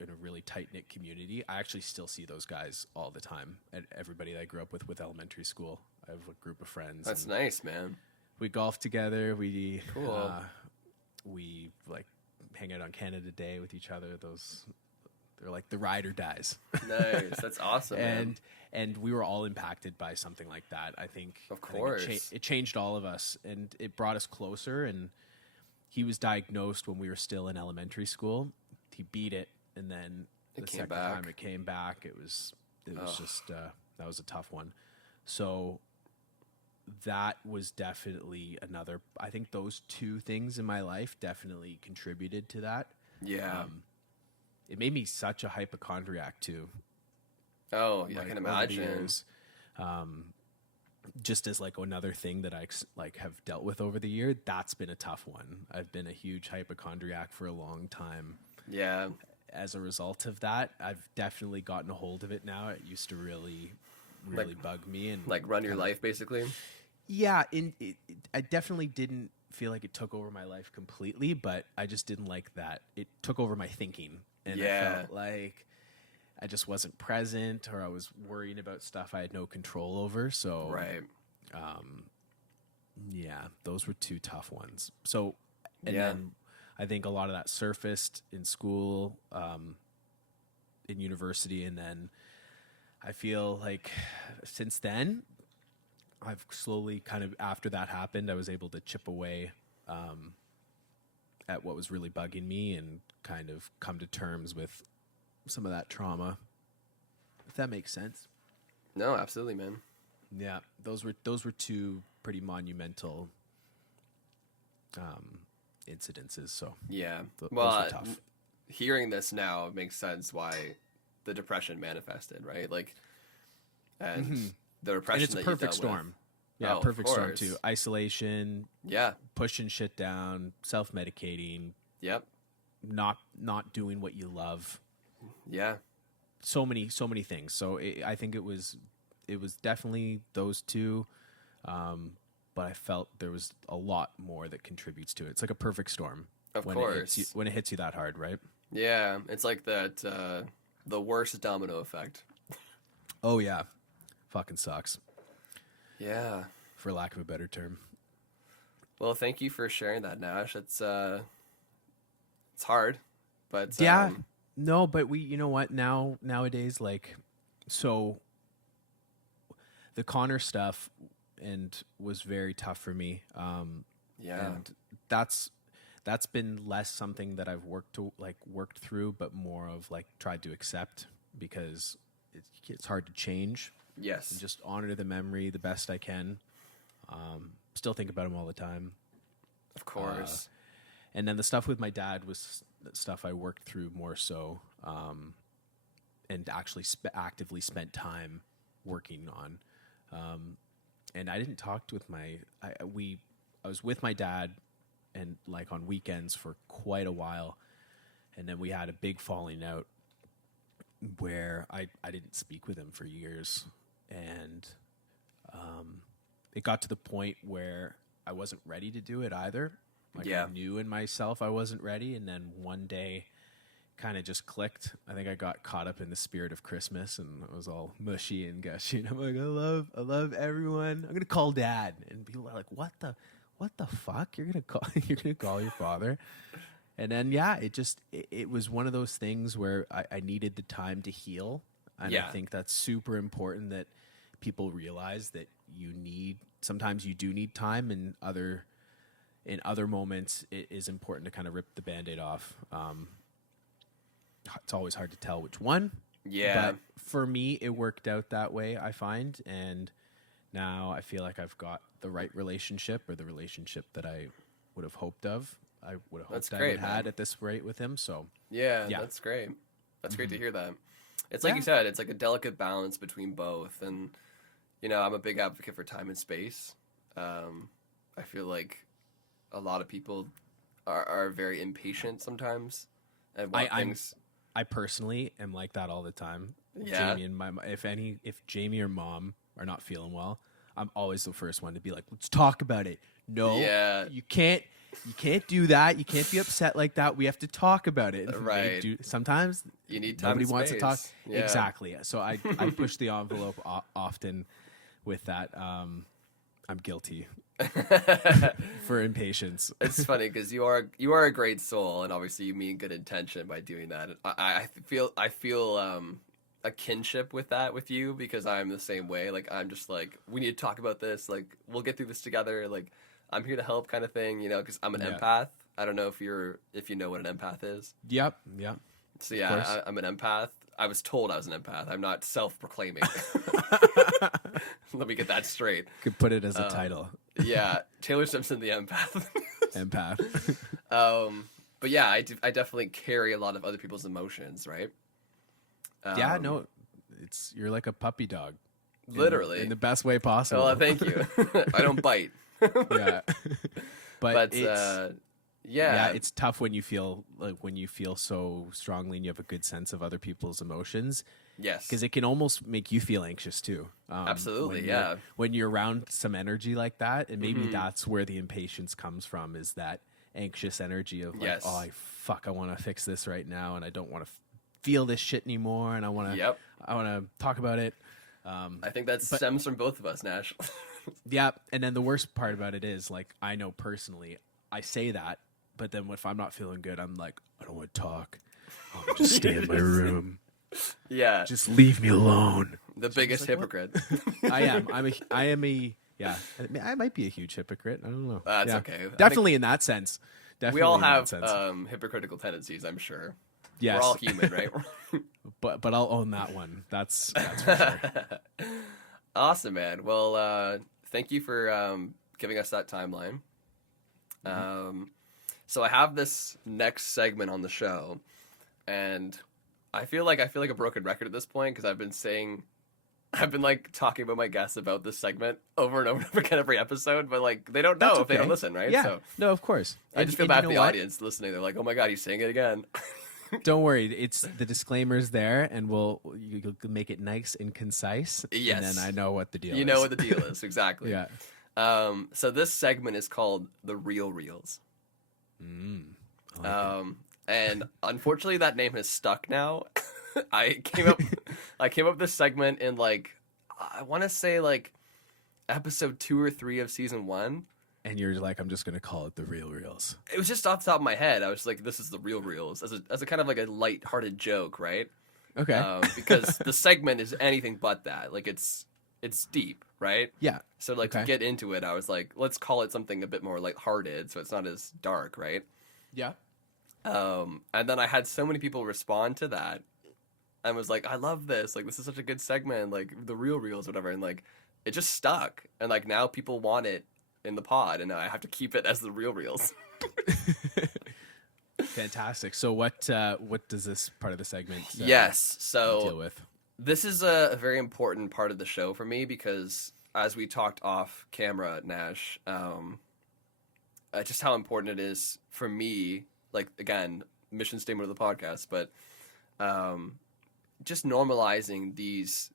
a really tight knit community. I actually still see those guys all the time. And everybody that I grew up with elementary school, I have a group of friends. That's nice, man. We golf together. We like hang out on Canada Day with each other. They're like the ride or dies. Nice. That's awesome. And we were all impacted by something like that. I think, of course, it changed all of us, and it brought us closer. And he was diagnosed when we were still in elementary school. He beat it, and then the second time it came back, it was just that was a tough one. So that was definitely another. I think those two things in my life definitely contributed to that. Yeah. It made me such a hypochondriac too. Oh, yeah, I can imagine. Years, just as like another thing that I have dealt with over the year, that's been a tough one. I've been a huge hypochondriac for a long time. Yeah. As a result of that, I've definitely gotten a hold of it now. It used to really bug me and like run your life basically. Yeah, I definitely didn't feel like it took over my life completely, but I just didn't like that it took over my thinking, and I felt like I just wasn't present, or I was worrying about stuff I had no control over. So right. Yeah, those were two tough ones. So, and then I think a lot of that surfaced in school, in university, and then I feel like since then, I've slowly kind of, after that happened, I was able to chip away at what was really bugging me and kind of come to terms with some of that trauma, if that makes sense. No, absolutely, man. Yeah, those were two pretty monumental incidences. So yeah, those were tough. Hearing this now makes sense why the depression manifested, right? Like, and the repression. And it's a perfect storm. Yeah, perfect storm too. Isolation. Yeah. Pushing shit down. Self-medicating. Yep. Not doing what you love. Yeah. So many things. So I think it was definitely those two, but I felt there was a lot more that contributes to it. It's like a perfect storm. Of course. When it hits you that hard, right? Yeah, it's like that. The worst domino effect. Oh yeah, fucking sucks. Yeah, for lack of a better term. Well, thank you for sharing that, Nash. It's hard, but yeah. No, but you know what? Nowadays, like, so the Connor stuff was very tough for me. Yeah, and that's been less something that I've worked through, but more of like tried to accept, because it's hard to change. Yes, and just honor the memory the best I can. Still think about him all the time. Of course. And then the stuff with my dad was stuff I worked through more so, and actually actively spent time working on. And I didn't talk with I was with my dad and like on weekends for quite a while, and then we had a big falling out where I didn't speak with him for years, and it got to the point where I wasn't ready to do it either. Like, I knew in myself I wasn't ready, and then one day kind of just clicked. I think I got caught up in the spirit of Christmas, and I was all mushy and gushy, and I'm like, I love everyone. I'm gonna call Dad, and people are like, what the fuck? You're gonna call your father? And then it was one of those things where I needed the time to heal, and I think that's super important that people realize that sometimes you do need time, and other in other moments, it is important to kind of rip the Band-Aid off. It's always hard to tell which one. Yeah. But for me, it worked out that way, I find. And now I feel like I've got the right relationship, or the relationship that I would have hoped of. I would have hoped I would have had at this rate with him. So yeah, that's great. That's great to hear that. It's like you said, it's like a delicate balance between both. And, you know, I'm a big advocate for time and space. I feel like a lot of people are very impatient sometimes and want things. I personally am like that all the time. Yeah. Jamie and if Jamie or Mom are not feeling well, I'm always the first one to be like, let's talk about it. No, you can't do that. You can't be upset like that. We have to talk about it. And right. Sometimes you need time. Nobody wants to talk. Yeah. Exactly. So I push the envelope often with that. I'm guilty for impatience. It's funny because you are a great soul, and obviously you mean good intention by doing that. I feel a kinship with that with you, because I'm the same way. Like, I'm just like, we need to talk about this. Like, we'll get through this together. Like, I'm here to help, kind of thing. You know, because I'm an empath. I don't know if you know what an empath is. Yep. So yeah, I'm an empath. I was told I was an empath. I'm not self-proclaiming. Let me get that straight. Could put it as a title. Yeah, Taylor Simpson, the empath. Empath. But yeah, I definitely carry a lot of other people's emotions, right? Yeah, no, you're like a puppy dog. Literally. In the best way possible. Oh, thank you. I don't bite. Yeah. But yeah, it's tough when you feel so strongly and you have a good sense of other people's emotions. Yes. Because it can almost make you feel anxious too. Absolutely, when you're around some energy like that, and maybe that's where the impatience comes from, is that anxious energy of like, oh, I want to fix this right now, and I don't want to feel this shit anymore, and I want to talk about it. I think that stems from both of us, Nash. Yeah, and then the worst part about it is, like, I know personally, I say that, but then if I'm not feeling good, I'm like, I don't want to talk. I'll just stay in my room. Yeah. Just leave me alone. The biggest hypocrite. I am. Yeah. I might be a huge hypocrite. I don't know. That's okay. Definitely in that sense. Definitely we all have hypocritical tendencies, I'm sure. Yes. We're all human, right? but I'll own that one. That's for sure. Awesome, man. Well, thank you for giving us that timeline. So I have this next segment on the show, and I feel like a broken record at this point, because I've been like talking about my guests about this segment over and over again every episode, but like they don't know if they don't listen, right? Yeah. So no, of course. I just feel bad for the audience listening. They're like, "Oh my god, he's saying it again." Don't worry, it's the disclaimer's there, and you'll make it nice and concise. Yes, and then I know what the deal is. You know what the deal is, exactly. Yeah. So this segment is called The Real Reels. And unfortunately that name has stuck now. I came up with this segment in, like, I want to say like episode 2 or 3 of season 1. And you're like, I'm just going to call it The Real Reels. It was just off the top of my head. I was like, this is The Real Reels, as a kind of like a light-hearted joke, right? Okay. Because the segment is anything but that. Like, it's deep, right? Yeah. So, like, to get into it, I was like, let's call it something a bit more lighthearted, so it's not as dark, right? Yeah. And then I had so many people respond to that, and was like, I love this. Like, this is such a good segment. Like, The Real Reels, whatever. And, like, it just stuck. And, like, now people want it in the pod, and now I have to keep it as The Real Reels. Fantastic. So what does this part of the segment deal with? This is a very important part of the show for me, because as we talked off camera, Nash, just how important it is for me, like, again, mission statement of the podcast, but just normalizing these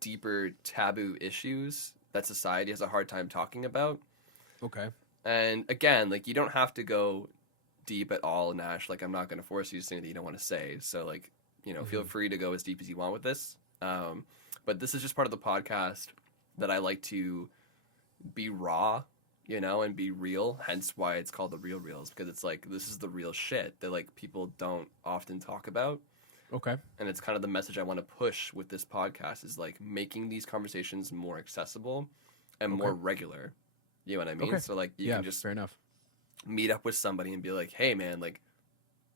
deeper taboo issues that society has a hard time talking about. Okay. And again, like, you don't have to go deep at all, Nash. Like, I'm not going to force you to say anything you don't want to say. So, like, you know, feel free to go as deep as you want with this. But this is just part of the podcast that I like to be raw, you know, and be real. Hence why it's called The Real Reels, because it's like, this is the real shit that, like, people don't often talk about. Okay. And it's kind of the message I want to push with this podcast, is like making these conversations more accessible and more regular. You know what I mean? Okay. So, like, you can just, fair enough. meet up with somebody and be like, hey man, like,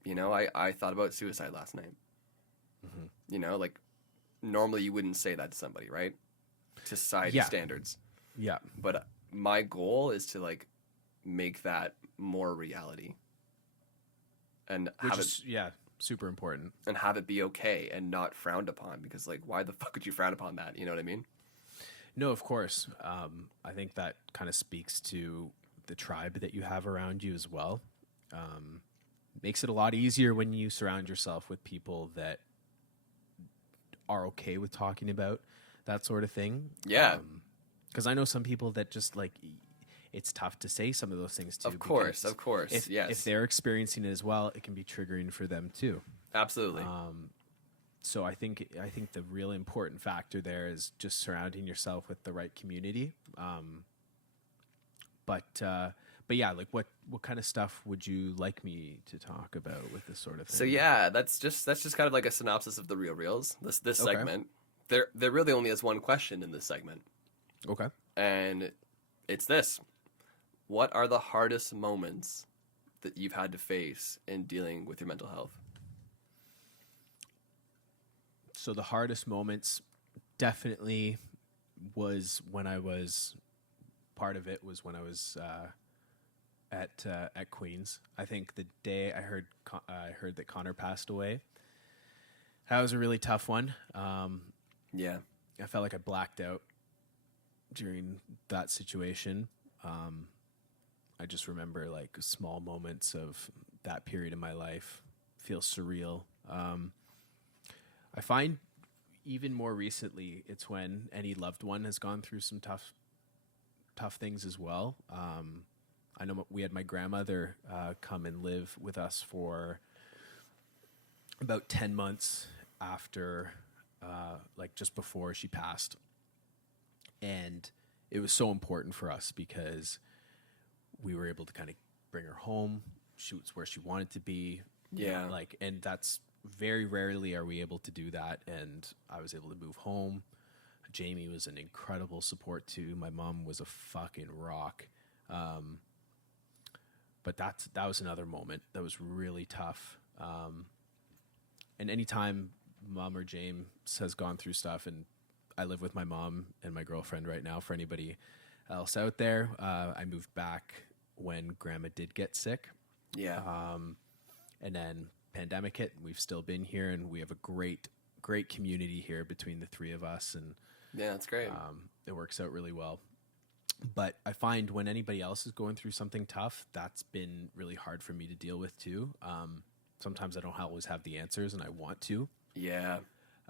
you know, I thought about suicide last night. Mm-hmm. You know, like normally you wouldn't say that to somebody, right? To society standards. Yeah. But my goal is to like make that more reality. And Which have is, super important. And have it be okay and not frowned upon, because like, why the fuck would you frown upon that? You know what I mean? No, of course. I think that kind of speaks to the tribe that you have around you as well. Makes it a lot easier when you surround yourself with people that are okay with talking about that sort of thing. Yeah. Because I know some people that just like, it's tough to say some of those things too. Of course. If they're experiencing it as well, it can be triggering for them too. Absolutely. So I think the really important factor there is just surrounding yourself with the right community. But yeah, like what kind of stuff would you like me to talk about with this sort of thing? So yeah, that's just kind of like a synopsis of the Real Reels. This segment. There really only is one question in this segment. Okay. And it's this. What are the hardest moments that you've had to face in dealing with your mental health? So the hardest moments definitely was when I was part of it was when I was at Queens. I think the day I heard that Connor passed away, that was a really tough one. Yeah. I felt like I blacked out during that situation. I just remember like small moments of that period in my life feel surreal. I find even more recently, it's when any loved one has gone through some tough things as well. I know we had my grandmother come and live with us for about 10 months after, like just before she passed. And it was so important for us because we were able to kind of bring her home. She was where she wanted to be. Yeah. Like, and that's very rarely are we able to do that. And I was able to move home. Jamie was an incredible support too. My mom was a fucking rock. But that was another moment that was really tough. And anytime mom or James has gone through stuff, and I live with my mom and my girlfriend right now, for anybody else out there, I moved back when grandma did get sick. Yeah. And then pandemic hit, and we've still been here, and we have a great community here between the three of us. And yeah, that's great. It works out really well. But I find when anybody else is going through something tough, that's been really hard for me to deal with too. Sometimes I don't always have the answers, and I want to. Yeah.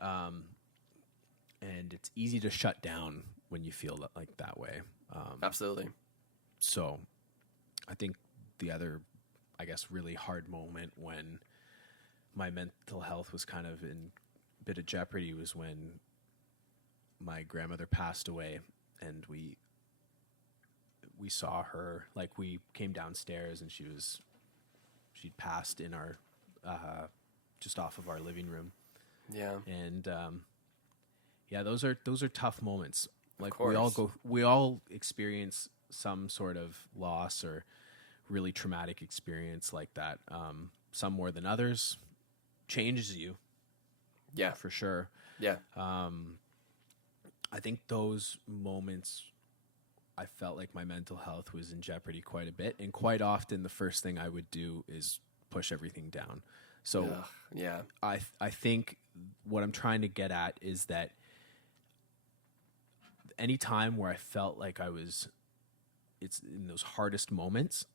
And it's easy to shut down when you feel like that way. Absolutely. So I think the other, I guess, really hard moment when my mental health was kind of in a bit of jeopardy was when my grandmother passed away, and we saw her, like we came downstairs and she'd passed in our, just off of our living room. Yeah. And, yeah, those are tough moments. Like course. we all experience some sort of loss or really traumatic experience like that. Some more than others. Changes you. Yeah. For sure. Yeah. I think those moments, I felt like my mental health was in jeopardy quite a bit. And quite often the first thing I would do is push everything down. So yeah. I think what I'm trying to get at is that any time where I felt like it's in those hardest moments,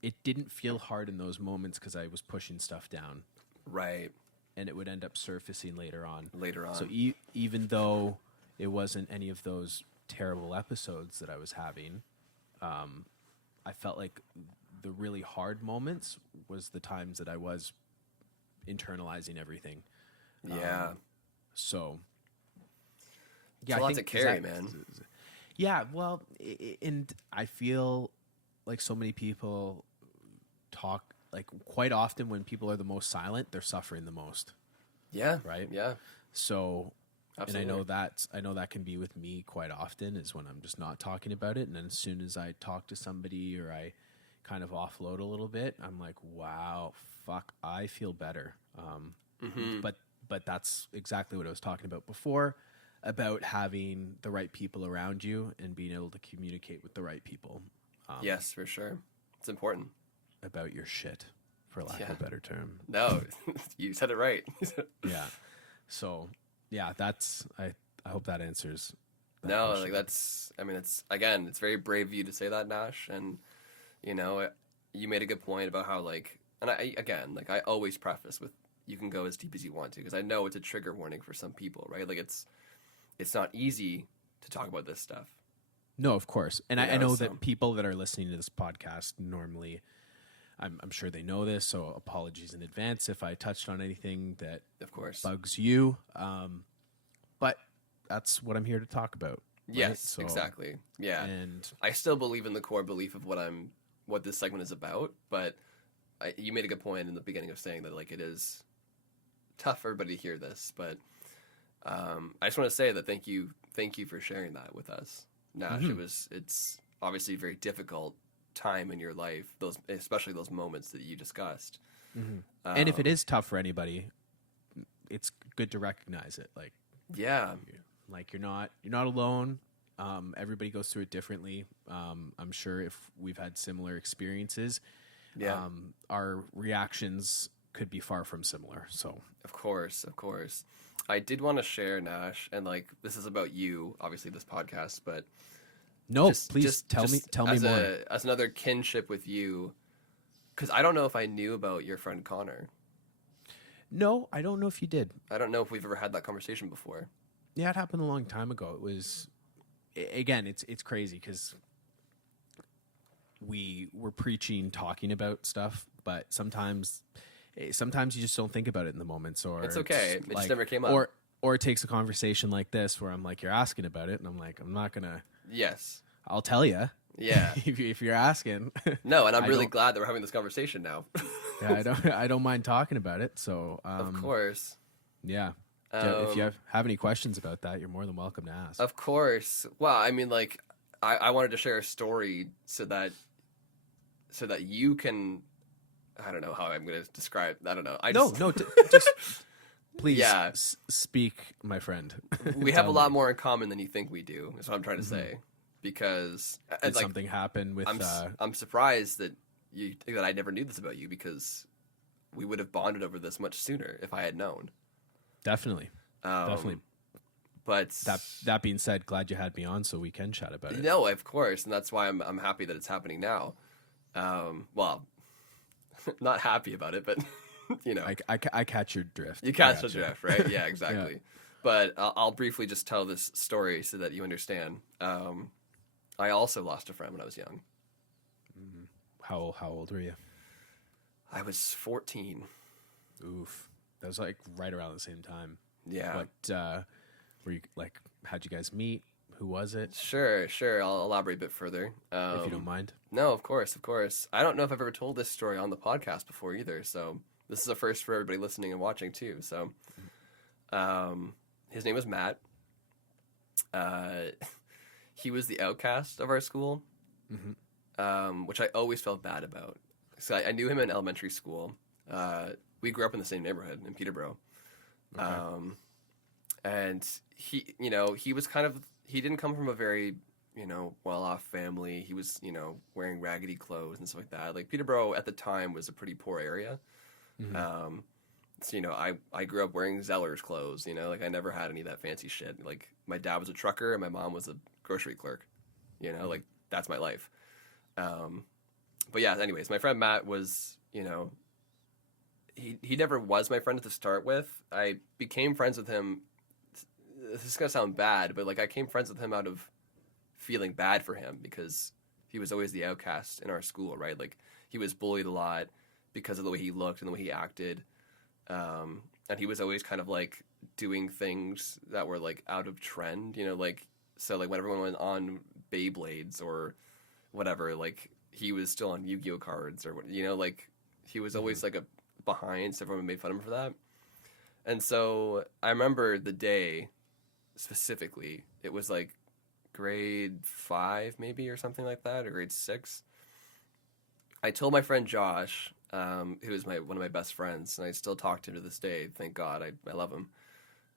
it didn't feel hard in those moments because I was pushing stuff down. Right. And it would end up surfacing later on. So even though it wasn't any of those terrible episodes that I was having, I felt like the really hard moments was the times that I was internalizing everything. Yeah. So yeah, it's a lot to carry, man. Yeah, well, and I feel like so many people talk, like quite often when people are the most silent, they're suffering the most. Yeah. Right? Yeah. So, absolutely. And I know that can be with me quite often, is when I'm just not talking about it. And then as soon as I talk to somebody or I kind of offload a little bit, I'm like, wow, fuck, I feel better. But that's exactly what I was talking about before, about having the right people around you and being able to communicate with the right people. Yes, for sure. It's important. About your shit, for lack of a better term. No, you said it right. Yeah. So, yeah, that's, I hope that answers that No, question. like that's, I mean, it's very brave of you to say that, Nash. And, you know, you made a good point about how, like, and I always preface with, you can go as deep as you want to, because I know it's a trigger warning for some people, right? Like, it's not easy to talk about this stuff. No, of course. And I know that people that are listening to this podcast normally, I'm sure they know this, so apologies in advance if I touched on anything that of course bugs you. But that's what I'm here to talk about. Right? Yes, so, exactly. Yeah. And I still believe in the core belief of what this segment is about, but you made a good point in the beginning of saying that, like, it is tough for everybody to hear this, but I just want to say that thank you for sharing that with us, Nash. It's obviously a very difficult time in your life, especially those moments that you discussed. And if it is tough for anybody, it's good to recognize it. Like, yeah, like you're not alone. Everybody goes through it differently. I'm sure if we've had similar experiences, our reactions could be far from similar. So of course. I did want to share, Nash, and, like, this is about you, obviously, this podcast, but no, please tell me more. As another kinship with you, because I don't know if I knew about your friend Connor. No, I don't know if you did. I don't know if we've ever had that conversation before. Yeah, it happened a long time ago. It was, again, it's crazy because we were preaching, talking about stuff, but sometimes you just don't think about it in the moments, or it's okay. It like, just never came up. Or it takes a conversation like this where I'm like, you're asking about it, and I'm like, I'm not gonna. Yes. I'll tell you. Yeah. if you're asking. No, and I'm really glad that we're having this conversation now. Yeah, I don't mind talking about it. So of course. Yeah. If you have any questions about that, you're more than welcome to ask. Of course. Well, I mean, like, I wanted to share a story so that you can. I don't know how I'm going to describe. I don't know. Just please. Yeah. Speak, my friend. We have a lot more in common than you think we do. Is what I'm trying to say. Because did something happen with? I'm surprised that I never knew this about you, because we would have bonded over this much sooner if I had known. Definitely. But that being said, glad you had me on so we can chat about it. No, of course, and that's why I'm happy that it's happening now. Well, not happy about it, but you know, I catch your drift. You catch the drift, right? Yeah, exactly. Yeah. But I'll briefly just tell this story so that you understand. I also lost a friend when I was young. How old were you? I was 14. Oof. That was like right around the same time. Yeah. What were you like? How'd you guys meet? Who was it? Sure. I'll elaborate a bit further. If you don't mind. No, of course. I don't know if I've ever told this story on the podcast before either, so this is a first for everybody listening and watching too. So, his name was Matt. He was the outcast of our school, which I always felt bad about. So I knew him in elementary school. We grew up in the same neighborhood in Peterborough. Okay. And he was he didn't come from a very, well-off family. He was, wearing raggedy clothes and stuff like that. Like, Peterborough at the time was a pretty poor area. So, I grew up wearing Zeller's clothes, like, I never had any of that fancy shit. Like, my dad was a trucker and my mom was a grocery clerk, like, that's my life. But yeah, anyways, my friend Matt was, he never was my friend to start with. I became friends with him. This is going to sound bad, but, like, I became friends with him out of feeling bad for him because he was always the outcast in our school, right? Like, he was bullied a lot because of the way he looked and the way he acted. And he was always kind of, like, doing things that were, like, out of trend, like, so, like, when everyone went on Beyblades or whatever, like, he was still on Yu-Gi-Oh cards or, like, he was always, like, behind, so everyone made fun of him for that. And so I remember the day specifically, it was, like, grade 5 maybe or something like that, or grade 6. I told my friend Josh, who is one of my best friends, and I still talk to him to this day. Thank God, I love him.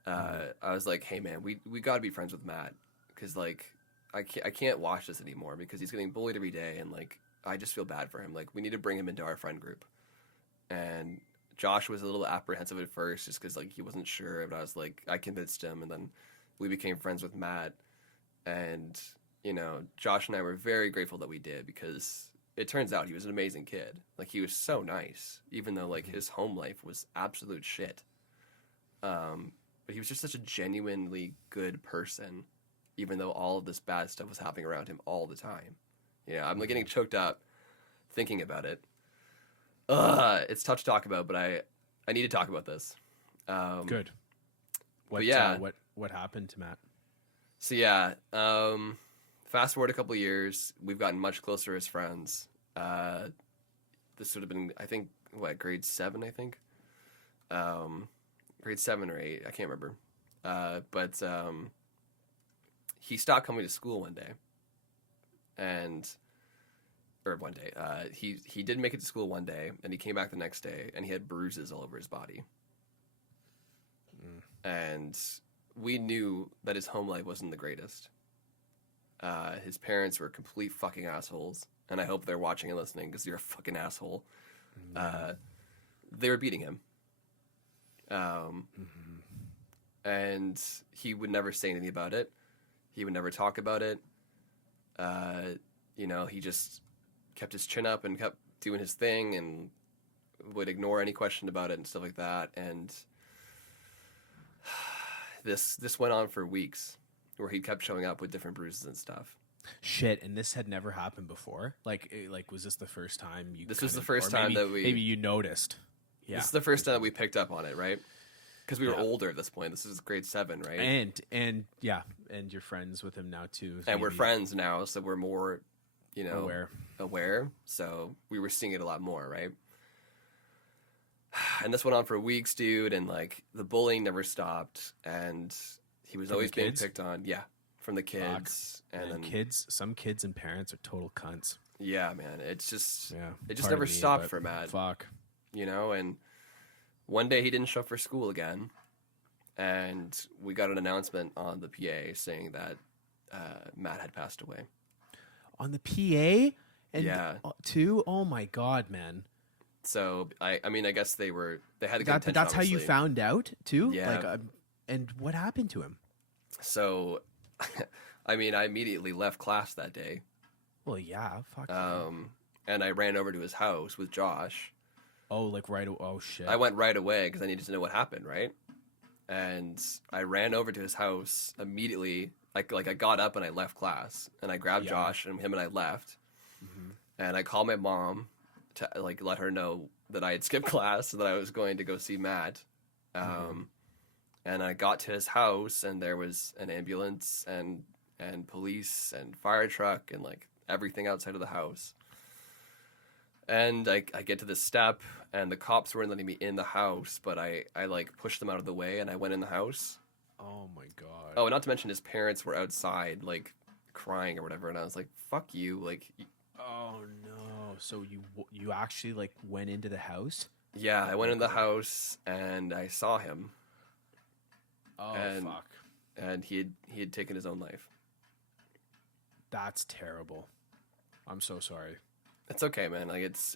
I was like, hey man, we got to be friends with Matt, because like I can't watch this anymore because he's getting bullied every day, and like I just feel bad for him. Like we need to bring him into our friend group. And Josh was a little apprehensive at first, just because like he wasn't sure, but I was like, I convinced him, and then we became friends with Matt. And Josh and I were very grateful that we did, because it turns out he was an amazing kid. Like he was so nice, even though like his home life was absolute shit. But he was just such a genuinely good person, even though all of this bad stuff was happening around him all the time. I'm like getting choked up thinking about it. It's tough to talk about, but I need to talk about this. Good. What happened to Matt? So fast forward a couple of years, we've gotten much closer as friends. This would have been, I think, grade 7, I think. Grade 7 or 8, I can't remember. But he stopped coming to school one day. He did make it to school one day, and he came back the next day, and he had bruises all over his body. And we knew that his home life wasn't the greatest. His parents were complete fucking assholes, and I hope they're watching and listening, because you're a fucking asshole. They were beating him. And he would never say anything about it. He would never talk about it. He just kept his chin up and kept doing his thing and would ignore any question about it and stuff like that. And this went on for weeks, where he kept showing up with different bruises and stuff. Shit, and this had never happened before? Like was this the first time you... This was the first time that we... Maybe you noticed. Yeah. This is the first time that we picked up on it, right? Because we were older at this point. This is grade 7, right? And you're friends with him now too. So and we're friends now, so we're more, aware. So we were seeing it a lot more, right? And this went on for weeks, dude, and like the bullying never stopped, and he was always being picked on. Yeah, from the kids. Fuck. And then some kids and parents are total cunts. Yeah, man. It just never stopped for Matt. Fuck. And one day he didn't show up for school again, and we got an announcement on the PA saying that Matt had passed away. On the PA? And yeah. Too? Oh my God, man. So I guess they had a good intention. But that's obviously. How you found out too? Yeah. And what happened to him? So, I immediately left class that day. Well, yeah. Fuck. And I ran over to his house with Josh. Oh, like right away. Oh, shit. I went right away because I needed to know what happened, right? And I ran over to his house immediately. Like I got up and I left class, and I grabbed Josh and him and I left. Mm-hmm. And I called my mom to let her know that I had skipped class and that I was going to go see Matt. And I got to his house, and there was an ambulance and police and fire truck and like everything outside of the house. And I get to the step, and the cops weren't letting me in the house, but I like pushed them out of the way, and I went in the house. Oh my God. Oh, and not to mention his parents were outside, like crying or whatever, and I was like, "Fuck you!" Like. Oh no! So you actually like went into the house? Yeah, I went in the house and I saw him. Oh fuck! And he had taken his own life. That's terrible. I'm so sorry. It's okay, man. Like it's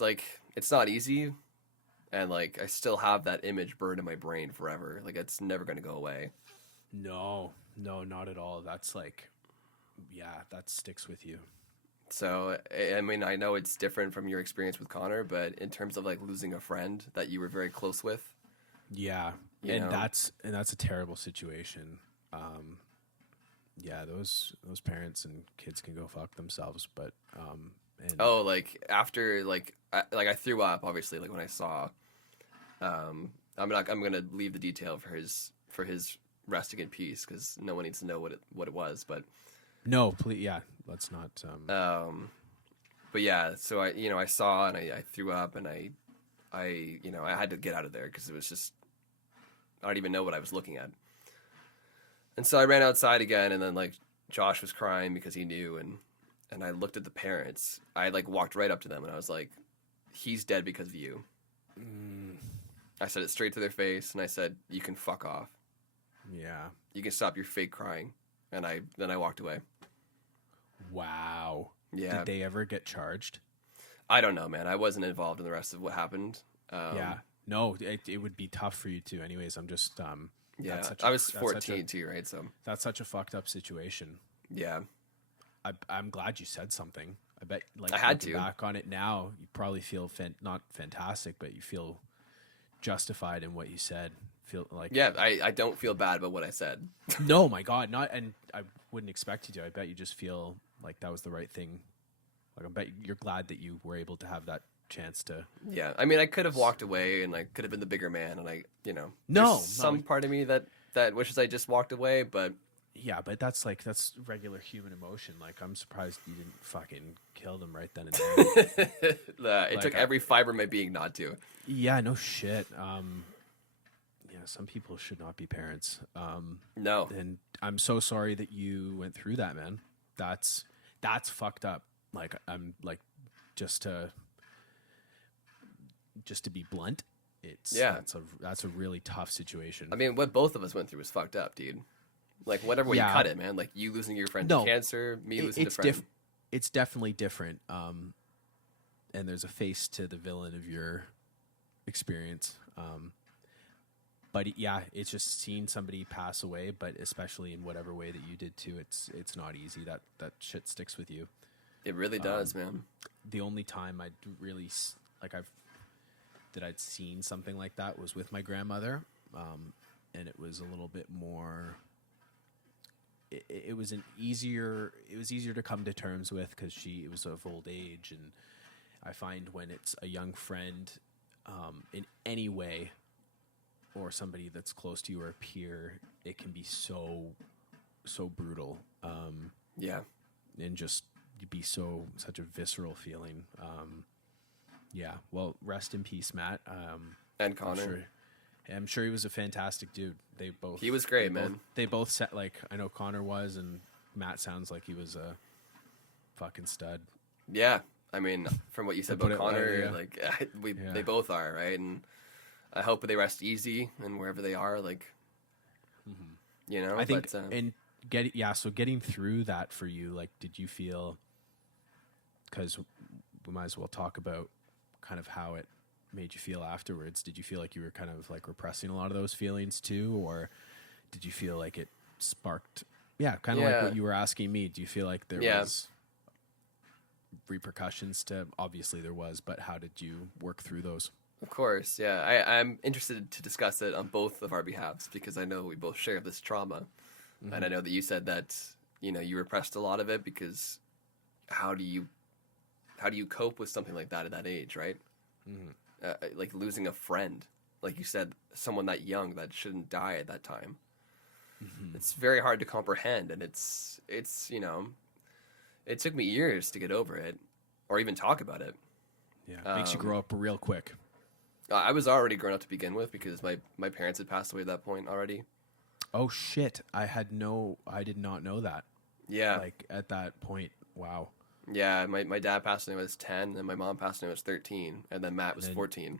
like it's not easy, and like I still have that image burned in my brain forever. Like it's never gonna go away. No, not at all. That's like, yeah, that sticks with you. So, I know it's different from your experience with Connor, but in terms of like losing a friend that you were very close with. Yeah. That's a terrible situation. Yeah, those parents and kids can go fuck themselves, but, after I threw up, obviously, like when I saw, I'm going to leave the detail for his resting in peace, because no one needs to know what it was, but no, please, yeah, let's not. But yeah, so I saw and I threw up, and I had to get out of there because it was just I don't even know what I was looking at, and so I ran outside again, and then like Josh was crying because he knew, and and I looked at the parents. I like walked right up to them and I was like, he's dead because of you. I said it straight to their face, and I said, you can fuck off. Yeah. You can stop your fake crying. And then I walked away. Wow. Yeah. Did they ever get charged? I don't know, man. I wasn't involved in the rest of what happened. Yeah. No, it would be tough for you too. Anyways, I'm just yeah. I was 14 too, right? So that's such a fucked up situation. Yeah. I'm glad you said something. I bet, like, I had to. Back on it now, you probably feel not fantastic, but you feel justified in what you said. Feel like, yeah, I don't feel bad about what I said. No, my God, and I wouldn't expect you to. I bet you just feel like that was the right thing. Like, I bet you're glad that you were able to have that chance to. Yeah, I mean, I could have walked away, and I could have been the bigger man, and no, some part of me that wishes I just walked away, but. Yeah, but that's regular human emotion. Like, I'm surprised you didn't fucking kill them right then and there. It took every fiber of my being not to. Yeah, no shit. Yeah, some people should not be parents. No. And I'm so sorry that you went through that, man. That's fucked up. Like, I'm like, just to be blunt, that's a really tough situation. I mean, what both of us went through was fucked up, dude. Like, whatever way you cut it, man. Like, you losing your friend to cancer, me losing a friend. It's definitely different. And there's a face to the villain of your experience. But yeah, it's just seeing somebody pass away, but especially in whatever way that you did too. It's not easy. That shit sticks with you. It really does, man. The only time I'd really I'd seen something like that was with my grandmother, and it was a little bit more. It was easier to come to terms with because it was of old age, and I find when it's a young friend, in any way, or somebody that's close to you or a peer, it can be so brutal. Yeah, and just be such a visceral feeling. Yeah. Well, rest in peace, Matt. And Connor. I'm sure he was a fantastic dude. He was great, man. They both said, like, I know Connor was, and Matt sounds like he was a fucking stud. Yeah. I mean, from what you said about Connor, yeah. They both are, right? And I hope they rest easy and wherever they are, like, I think, so getting through that for you, like, did you feel, because we might as well talk about kind of how it made you feel afterwards. Did you feel like you were kind of like repressing a lot of those feelings too, or did you feel like it sparked like what you were asking me? Do you feel like there was repercussions to, obviously there was, but how did you work through those? Of course, yeah. I'm interested to discuss it on both of our behalves because I know we both share this trauma, and I know that you said that you repressed a lot of it because how do you cope with something like that at that age, right? Like losing a friend, like you said, someone that young that shouldn't die at that time. It's very hard to comprehend, and it's it took me years to get over it or even talk about it. Yeah, it makes you grow up real quick. I was already grown up to begin with because my parents had passed away at that point already. Oh shit, I did not know that. Yeah, like at that point. Wow. Yeah, my dad passed away when I was 10, and my mom passed away when I was 13, and then Matt was 14.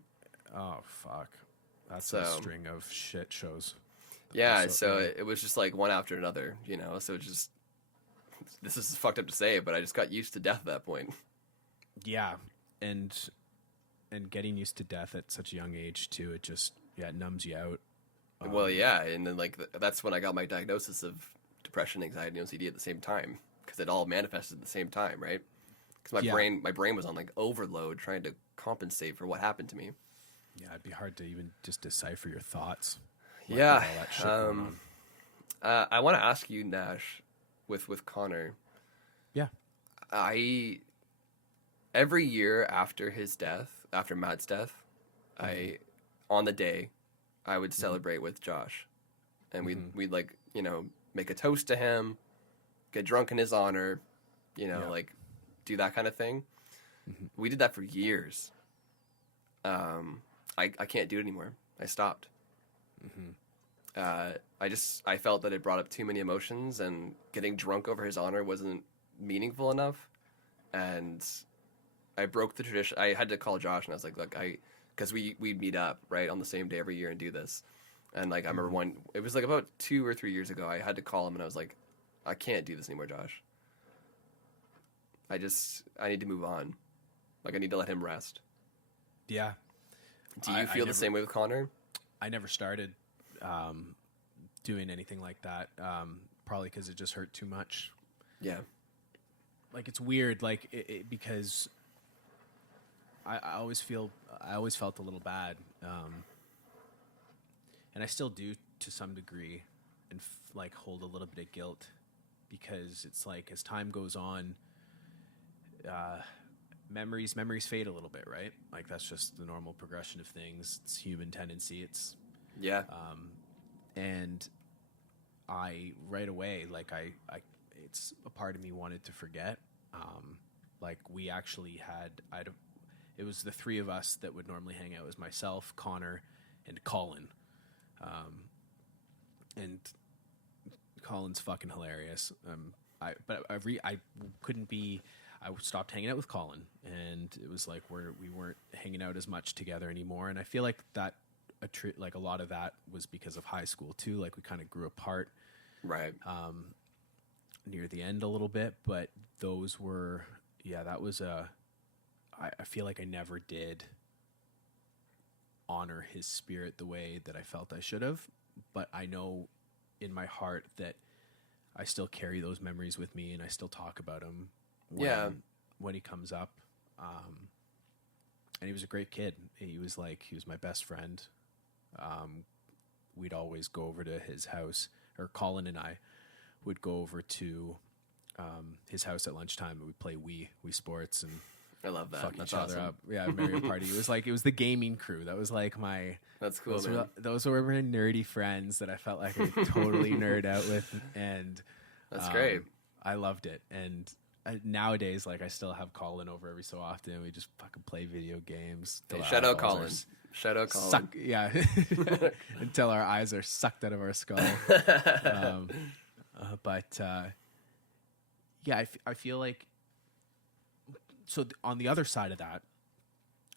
Oh, fuck. That's a string of shit shows. Yeah, so it was just like one after another, so this is fucked up to say, but I just got used to death at that point. Yeah, and getting used to death at such a young age, too, it just, it numbs you out. Well, yeah, and then like that's when I got my diagnosis of depression, anxiety, and OCD at the same time. Because it all manifested at the same time, right? Because my brain was on like overload trying to compensate for what happened to me. Yeah, it'd be hard to even just decipher your thoughts. Yeah. All that shit going on. I want to ask you, Nash, with Connor. Yeah. Every year after his death, after Matt's death, on the day, I would celebrate with Josh, and we'd like make a toast to him. Get drunk in his honor, like do that kind of thing. We did that for years. I can't do it anymore. I stopped. I felt that it brought up too many emotions, and getting drunk over his honor wasn't meaningful enough. and I broke the tradition. I had to call Josh, and I was like, look, because we'd meet up right on the same day every year and do this. And like I remember it was like about 2 or 3 years ago. I had to call him, and I was like, I can't do this anymore, Josh. I need to move on. Like I need to let him rest. Yeah. Do you feel the same way with Connor? I never started doing anything like that. Probably because it just hurt too much. Yeah. Like it's weird, like because I always felt a little bad, and I still do to some degree, and like hold a little bit of guilt, because it's like as time goes on, memories fade a little bit, right? Like that's just the normal progression of things. It's human tendency. It's and I right away, like I it's a part of me wanted to forget. Like we actually it was the three of us that would normally hang out. It was myself, Connor, and Colin. And Colin's fucking hilarious. I stopped hanging out with Colin, and it was like we weren't hanging out as much together anymore. And I feel like that like a lot of that was because of high school too. Like we kind of grew apart. Right. Near the end a little bit, but those were, that was I feel like I never did honor his spirit the way that I felt I should have, but I know in my heart that I still carry those memories with me, and I still talk about him when he comes up. And he was a great kid. He was my best friend. We'd always go over to his house, or Colin and I would go over to his house at lunchtime, and we'd play Wii Sports and I love that. Fuck That's each other awesome. up. Yeah, Mario Party. It was the gaming crew. That was like my. That's cool. Those were my nerdy friends that I felt like I could totally nerd out with, and that's great. I loved it. And nowadays, like I still have Colin over every so often. We just fucking play video games. Hey, shout out Colin. Shout out Colin. Until our eyes are sucked out of our skull. I feel like. So on the other side of that,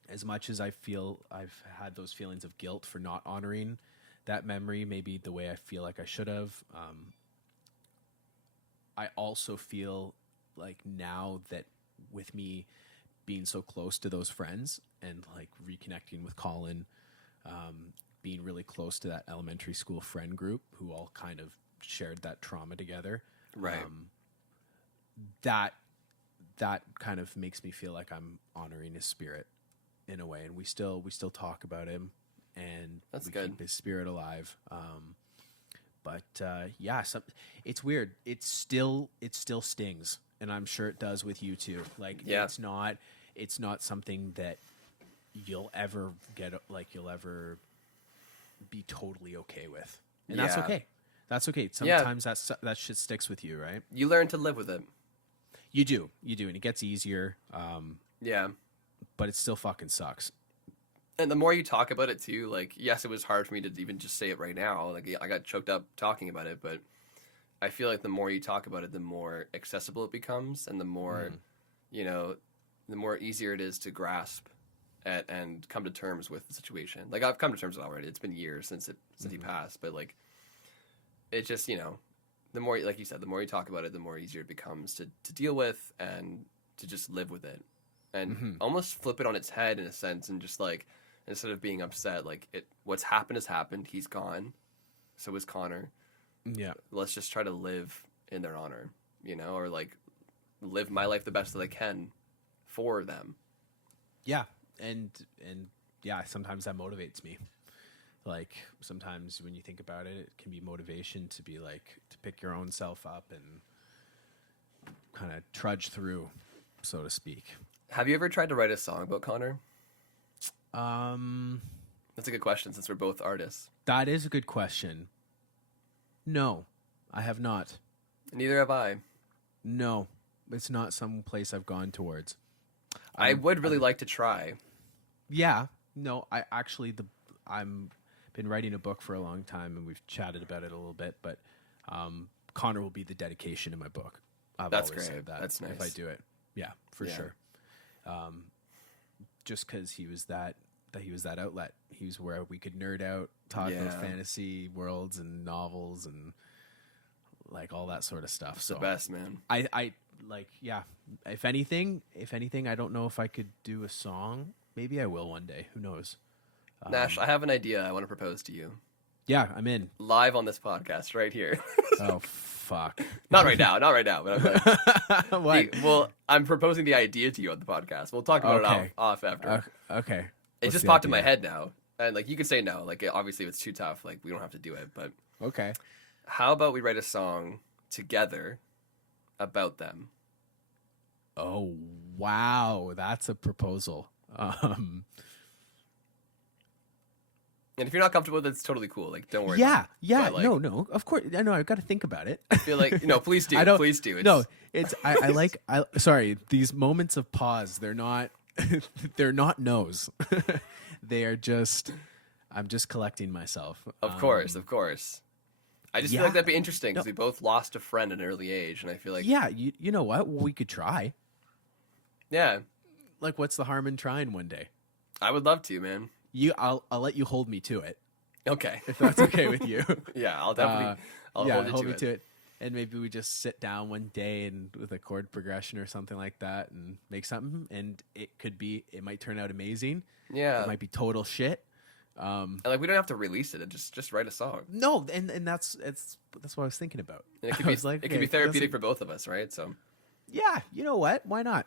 as much as I feel I've had those feelings of guilt for not honoring that memory, maybe the way I feel like I should have, I also feel like now that with me being so close to those friends and like reconnecting with Colin, being really close to that elementary school friend group who all kind of shared that trauma together, right? That kind of makes me feel like I'm honoring his spirit in a way, and we still talk about him, and that's we good. Keep his spirit alive. It's weird. It still stings, and I'm sure it does with you too. Like, it's not something that you'll ever be totally okay with, and that's okay. That's okay. Sometimes that shit sticks with you, right? You learn to live with it. You do, and it gets easier. But it still fucking sucks. And the more you talk about it too, like, yes, it was hard for me to even just say it right now. Like, I got choked up talking about it, but I feel like the more you talk about it, the more accessible it becomes, and the more, the more easier it is to grasp and come to terms with the situation. Like, I've come to terms with it already. It's been years since he passed, but like, it just, the more, like you said, the more you talk about it, the more easier it becomes to deal with and to just live with it, and almost flip it on its head in a sense, and just like, instead of being upset, like, what's happened has happened. He's gone. So is Connor. Yeah. Let's just try to live in their honor, or like live my life the best that I can for them. Yeah. And sometimes that motivates me. Like, sometimes when you think about it, it can be motivation to be like, to pick your own self up and kind of trudge through, so to speak. Have you ever tried to write a song about Connor? That's a good question, since we're both artists. That is a good question. No, I have not. Neither have I. No, it's not some place I've gone towards. I would really like to try. Yeah. No, I'm been writing a book for a long time, and we've chatted about it a little bit, but Connor will be the dedication in my book. I've That's always great. said that. That's nice. If I do it. Yeah, for sure. Just because he was that outlet. He was where we could nerd out, talk about fantasy worlds and novels and like all that sort of stuff. It's so the best, man. I like, yeah. If anything, I don't know if I could do a song. Maybe I will one day. Who knows? Nash, I have an idea I want to propose to you. Yeah, I'm in. Live on this podcast right here. Oh, fuck. Not right now. But I'm What? well, I'm proposing the idea to you on the podcast. We'll talk about it off after. Okay. It just popped in my head now. And like you could say no. Like obviously if it's too tough, like we don't have to do it. But Okay. how about we write a song together about them? Oh, wow. That's a proposal. And if you're not comfortable with it, it's totally cool. Like, don't worry. Yeah. But, like, No. Of course. I know. I've got to think about it. I feel like, please do. Please do. Sorry. These moments of pause, they're not no's. They are just, I'm just collecting myself. Of course. I just feel like that'd be interesting because we both lost a friend at an early age. And I feel like. Yeah. You know what? Well, we could try. Yeah. Like, what's the harm in trying one day? I would love to, man. I'll let you hold me to it. Okay. If that's okay with you. Yeah, I'll definitely hold you to it. And maybe we just sit down one day and with a chord progression or something like that and make something. And it might turn out amazing. Yeah. It might be total shit. And like we don't have to release it. Just write a song. No, and that's what I was thinking about. And it could be therapeutic for both of us, right? So. Yeah, you know what? Why not?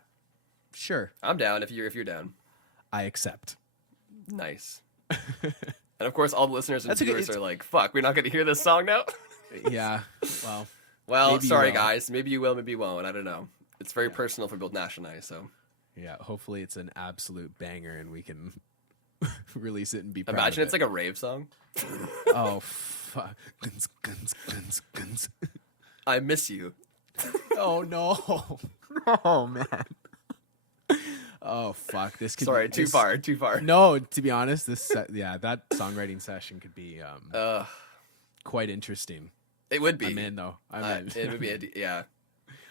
Sure. I'm down if you're down. I accept. Nice. And of course, all the listeners and viewers are like, "Fuck, we're not going to hear this song now." Yeah. Well, sorry guys. Maybe you will, maybe you won't. I don't know. It's very personal for both Nash and I. So. Yeah. Hopefully, it's an absolute banger, and we can release it and be proud. Imagine of it's like a rave song. Oh fuck! Guns. I miss you. Oh no! Oh man. Oh fuck! This could. Sorry, too far. No, to be honest, that songwriting session could be quite interesting. It would be. I'm in though. I'm in. It would be. Yeah.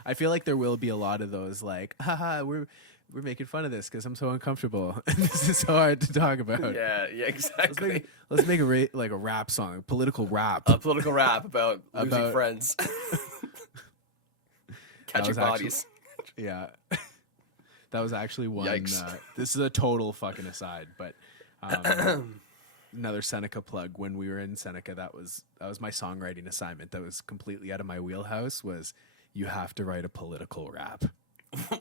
I feel like there will be a lot of those like, haha, we're making fun of this because I'm so uncomfortable. This is so hard to talk about. Yeah, exactly. Let's make a rap song, political rap. A political rap about losing friends, catching bodies. Yeah. That was actually one. Yikes. This is a total fucking aside, but another Seneca plug. When we were in Seneca, that was my songwriting assignment. That was completely out of my wheelhouse. Was you have to write a political rap.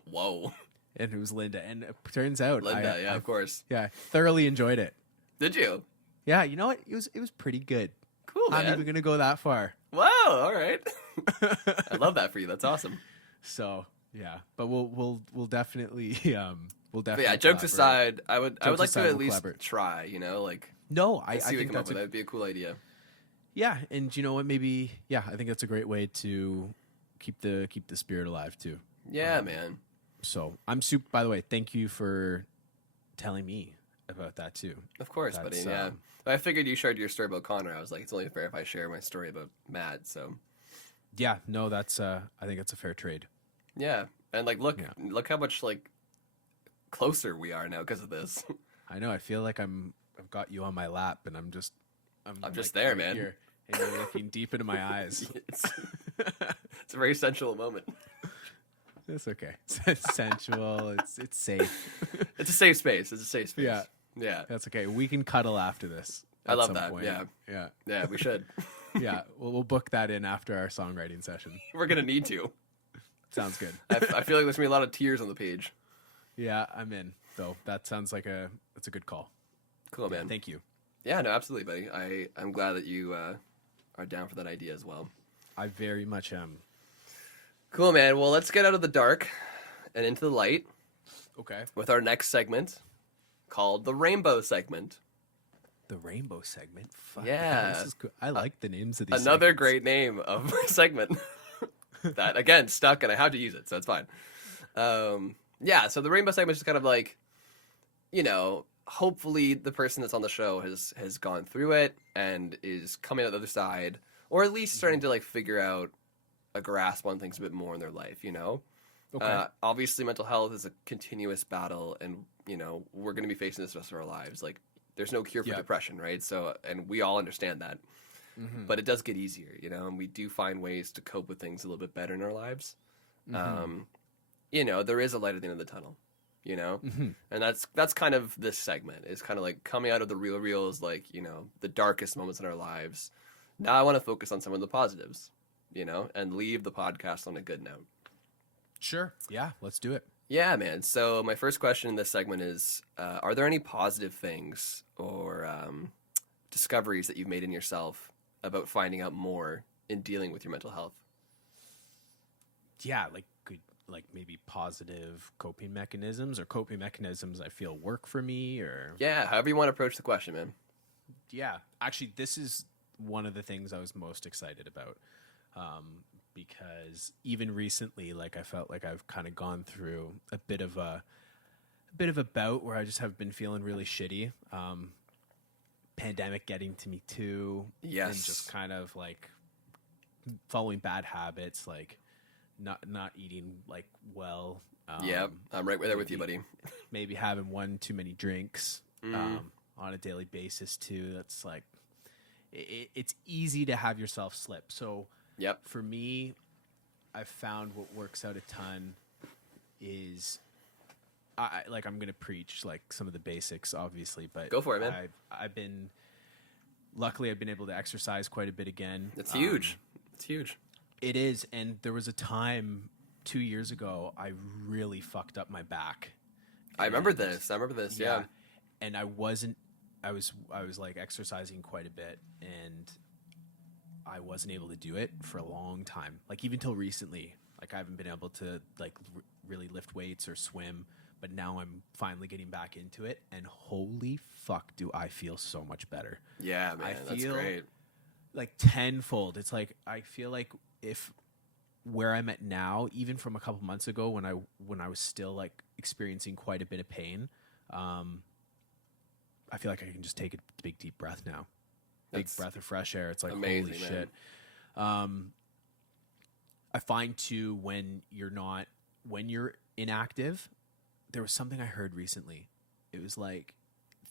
Whoa. And it was Linda, and it turns out Linda, of course. Yeah, thoroughly enjoyed it. Did you? Yeah, you know what? It was pretty good. Cool, man. Not even gonna go that far. Wow. All right. I love that for you. That's awesome. So. Yeah, but we'll definitely But yeah, jokes aside, I would like to at least try. Like I think that'd be a cool idea. Yeah, and you know what? Maybe I think that's a great way to keep the spirit alive too. Yeah, man. So I'm super. By the way, thank you for telling me about that too. Of course, buddy. Yeah, I figured you shared your story about Connor. I was like, it's only fair if I share my story about Matt. So yeah, no, that's I think that's a fair trade. Yeah, and like look how much like closer we are now because of this. I know. I feel like I've got you on my lap, and I'm just there, right man. Here, and you're looking deep into my eyes. It's a very sensual moment. It's okay. It's sensual. It's safe. It's a safe space. Yeah, that's okay. We can cuddle after this. I love that. Point. Yeah. We should. Yeah, we'll book that in after our songwriting session. We're gonna need to. Sounds good. I feel like there's gonna be a lot of tears on the page. Yeah, I'm in. Though that sounds like that's a good call. Cool, man. Thank you. Yeah, no, absolutely, buddy. I'm glad that you are down for that idea as well. I very much am. Cool, man. Well, let's get out of the dark and into the light. Okay. With our next segment called the Rainbow segment. The Rainbow segment? Fuck, yeah. This is cool. I like the names of these Another segments. great name of my segment. That, again, stuck, and I have to use it, so it's fine. Yeah, so the Rainbow segment is kind of like, hopefully the person that's on the show has gone through it and is coming out the other side, or at least starting to, like, figure out a grasp on things a bit more in their life, Okay. Obviously, mental health is a continuous battle, and we're going to be facing this the rest of our lives. Like, there's no cure for depression, right? So, and we all understand that, but it does get easier, and we do find ways to cope with things a little bit better in our lives. There is a light at the end of the tunnel, and that's kind of this segment. Is kind of like coming out of the real is like, the darkest moments in our lives. Now I want to focus on some of the positives, and leave the podcast on a good note. Sure. Yeah, let's do it. Yeah, man. So my first question in this segment is, are there any positive things or discoveries that you've made in yourself about finding out more in dealing with your mental health? Yeah, like maybe positive coping mechanisms or coping mechanisms I feel work for me, or... Yeah, however you want to approach the question, man. Yeah, actually, this is one of the things I was most excited about. Because even recently, like, I felt like I've kind of gone through a bit of a bout where I just have been feeling really shitty. Pandemic getting to me too. Yes. And just kind of like following bad habits, like not eating like well. Yeah, I'm right there with you, buddy. Maybe having one too many drinks on a daily basis too. That's like, it's easy to have yourself slip. So yep. For me, I've found what works out a ton is, I'm going to preach like some of the basics, obviously, but go for it, man. Luckily I've been able to exercise quite a bit again. It's huge. It's huge. It is. And there was a time 2 years ago, I really fucked up my back. I remember this. Yeah. And I was like exercising quite a bit, and I wasn't able to do it for a long time. Like, even till recently, like, I haven't been able to like really lift weights or swim, but now I'm finally getting back into it, and holy fuck do I feel so much better. Yeah, man, that's great. Like tenfold. It's like, I feel like if where I'm at now, even from a couple months ago when I was still like experiencing quite a bit of pain, I feel like I can just take a big deep breath now. Big breath of fresh air. It's like, amazing, holy shit. I find too, when you're inactive, there was something I heard recently. It was like,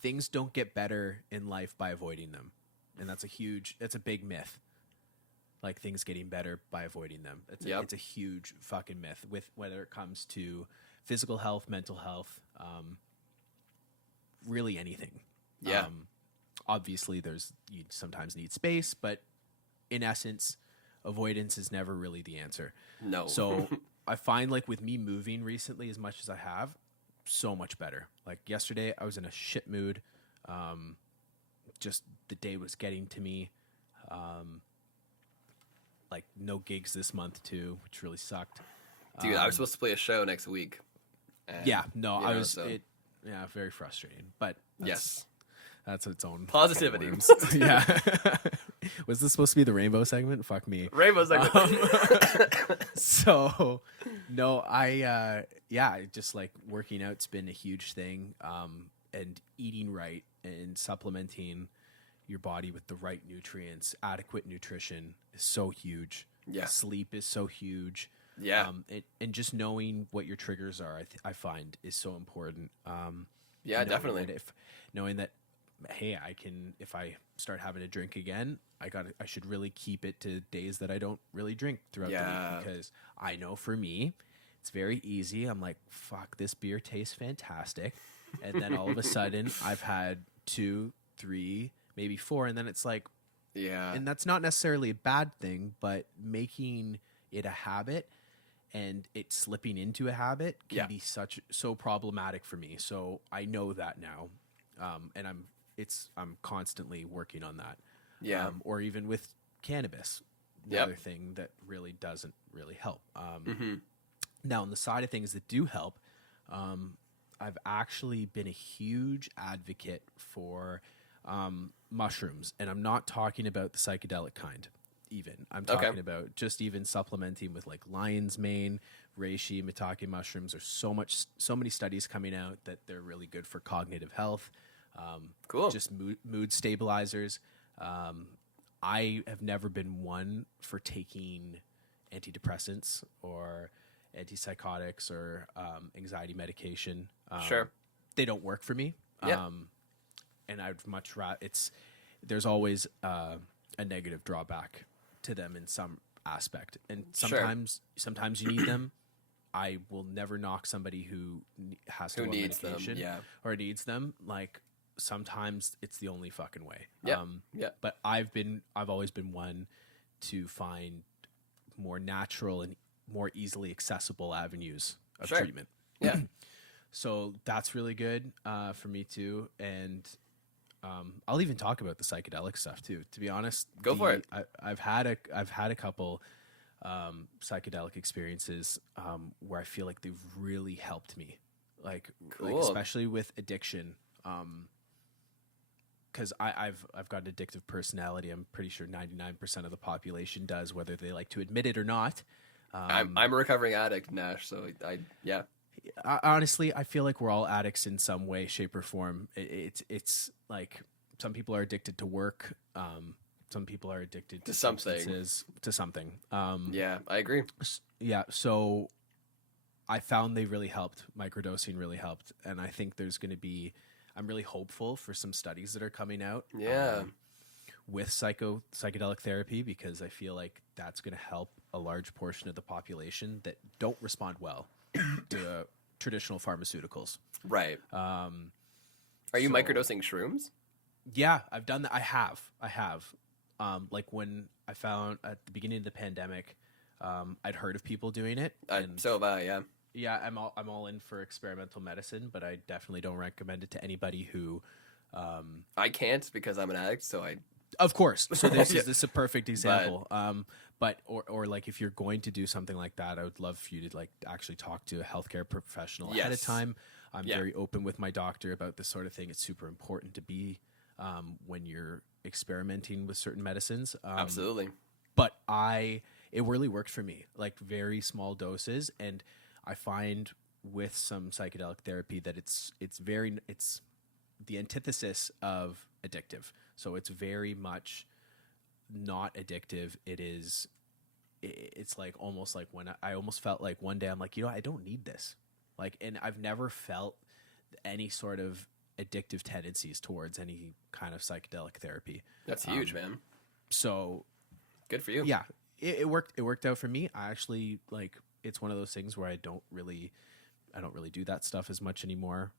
things don't get better in life by avoiding them. And that's a big myth. Like, things getting better by avoiding them. It's a huge fucking myth, with whether it comes to physical health, mental health, really anything. Yeah. Obviously, you sometimes need space, but in essence, avoidance is never really the answer. No. So I find, like, with me moving recently as much as I have, so much better. Like, yesterday, I was in a shit mood. Just the day was getting to me. Like, no gigs this month too, which really sucked. Dude, I was supposed to play a show next week. Very frustrating. But that's its own positivity. Yeah. Was this supposed to be the rainbow segment? Fuck me. Rainbow segment. So, no, just like working out's been a huge thing. And eating right and supplementing your body with the right nutrients, adequate nutrition is so huge. Yeah. Sleep is so huge. Yeah. And just knowing what your triggers are, I find, is so important. Definitely. Knowing that, hey, if I start having a drink again, I should really keep it to days that I don't really drink throughout the week, because I know for me, it's very easy. I'm like, fuck, this beer tastes fantastic. And then all of a sudden I've had 2, 3, maybe 4. And then it's like, and that's not necessarily a bad thing, but making it a habit and it slipping into a habit can be so problematic for me. So I know that now. And I'm constantly working on that. Yeah. Or even with cannabis, another thing that really doesn't really help. Now, on the side of things that do help, I've actually been a huge advocate for mushrooms, and I'm not talking about the psychedelic kind. Even I'm talking about just even supplementing with like lion's mane, reishi, maitake mushrooms. There's so many studies coming out that they're really good for cognitive health. Cool. Just mood stabilizers. I have never been one for taking antidepressants or antipsychotics or anxiety medication. Sure. They don't work for me. Yeah. And I'd much rather there's always a negative drawback to them in some aspect. And sometimes you need them. I will never knock somebody who has to go on medication or needs them. Like, sometimes it's the only fucking way. But I've always been one to find more natural and more easily accessible avenues of treatment. Yeah. So that's really good for me too. And I'll even talk about the psychedelic stuff too. To be honest, go for it. I've had a couple psychedelic experiences where I feel like they've really helped me, like especially with addiction. Because I've got an addictive personality. I'm pretty sure 99% of the population does, whether they like to admit it or not. I'm a recovering addict, Nash. So honestly, I feel like we're all addicts in some way, shape, or form. It's like some people are addicted to work. Some people are addicted to something. Yeah, I agree. Yeah, so I found they really helped. Microdosing really helped, and I think there's going to be. I'm really hopeful for some studies that are coming out. Yeah. With psychedelic therapy, because I feel like that's going to help a large portion of the population that don't respond well to traditional pharmaceuticals. Right. Are you microdosing shrooms? Yeah, I've done that. I have. Like when I found at the beginning of the pandemic, I'd heard of people doing it. So have I, yeah. Yeah, I'm all in for experimental medicine, but I definitely don't recommend it to anybody who. I can't because I'm an addict, so I. Of course. So this is a perfect example. But like if you're going to do something like that, I would love for you to like actually talk to a healthcare professional ahead of time. I'm very open with my doctor about this sort of thing. It's super important to be when you're experimenting with certain medicines. Absolutely. But it really worked for me, like very small doses, and I find with some psychedelic therapy that it's the antithesis of addictive. So it's very much not addictive. It's like almost like when I almost felt like one day I'm like, I don't need this. Like, and I've never felt any sort of addictive tendencies towards any kind of psychedelic therapy. That's huge, man. So good for you. Yeah, it worked out for me. I actually like, it's one of those things where I don't really do that stuff as much anymore.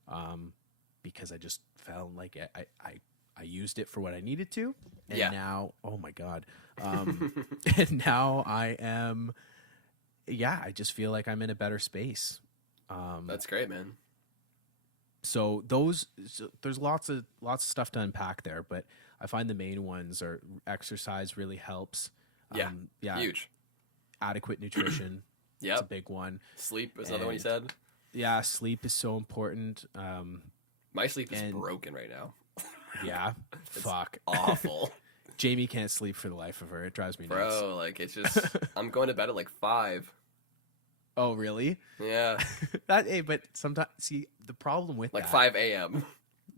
Because I just found like I used it for what I needed to, and now, oh my God, and now I am, I just feel like I'm in a better space. That's great, man. So there's lots of stuff to unpack there, but I find the main ones are exercise really helps. Huge. Adequate nutrition. It's a big one. Sleep is another one you said. Yeah, sleep is so important. My sleep is broken right now. Yeah, fuck, awful. Jamie can't sleep for the life of her. It drives me nuts. Bro, like it's just I'm going to bed at like 5. Oh, really? Yeah. But sometimes see the problem with like that, 5 a.m.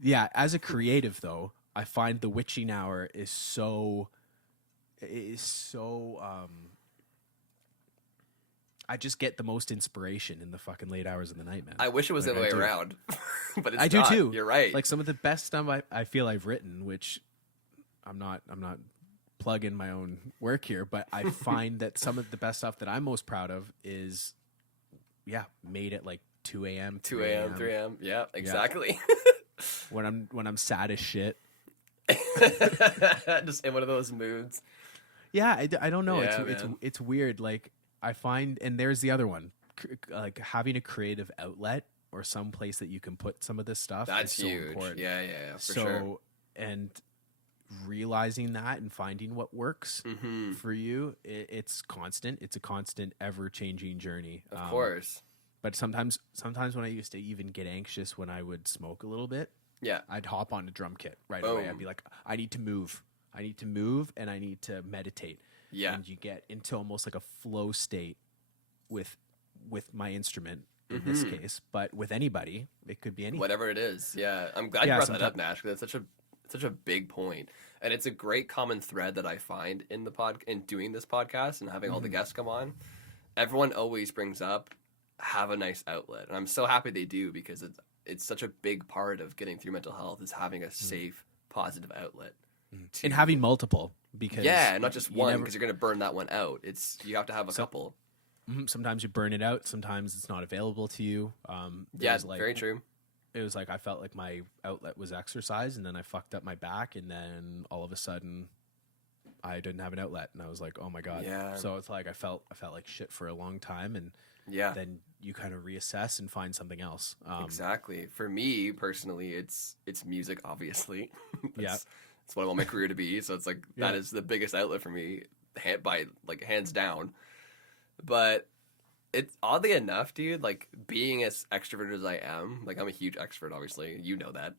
Yeah, as a creative though, I find the witching hour is so. I just get the most inspiration in the fucking late hours of the night, man. I wish it was the other way around, but it's I do too. You're right. Like some of the best stuff I feel I've written, which I'm not plugging my own work here, but I find that some of the best stuff that I'm most proud of is, made at like 2 a.m., 2 a.m., 3 a.m. Yeah, exactly. When I'm sad as shit. Just in one of those moods. Yeah, I don't know. Yeah, it's weird. Like I find, and there's the other one, like having a creative outlet or some place that you can put some of this stuff. That's is huge. So important. Yeah, for sure. And realizing that and finding what works for you, it's constant. It's a constant, ever-changing journey. Of course. But sometimes when I used to even get anxious when I would smoke a little bit, I'd hop on a drum kit right away. I'd be like, I need to move, and I need to meditate. Yeah. And you get into almost like a flow state with my instrument in this case, but with anybody, it could be anything. Whatever it is. Yeah. I'm glad you brought that up, Nash, because it's such a big point. And it's a great common thread that I find in in doing this podcast and having all the guests come on. Everyone always brings up have a nice outlet, and I'm so happy they do, because it's such a big part of getting through mental health is having a safe, positive outlet. And having multiple, because not just one, because you're going to burn that one out. You have to have a couple. Sometimes you burn it out. Sometimes it's not available to you. Very true. It was like I felt like my outlet was exercise, and then I fucked up my back, and then all of a sudden I didn't have an outlet, and I was like, oh my God. Yeah. So it's like I felt like shit for a long time, and then you kind of reassess and find something else. Exactly. For me personally, it's music, obviously. It's what I want my career to be. So it's like that is the biggest outlet for me, hands down. But it's oddly enough, dude, like being as extroverted as I am, like I'm a huge extrovert, obviously. You know that.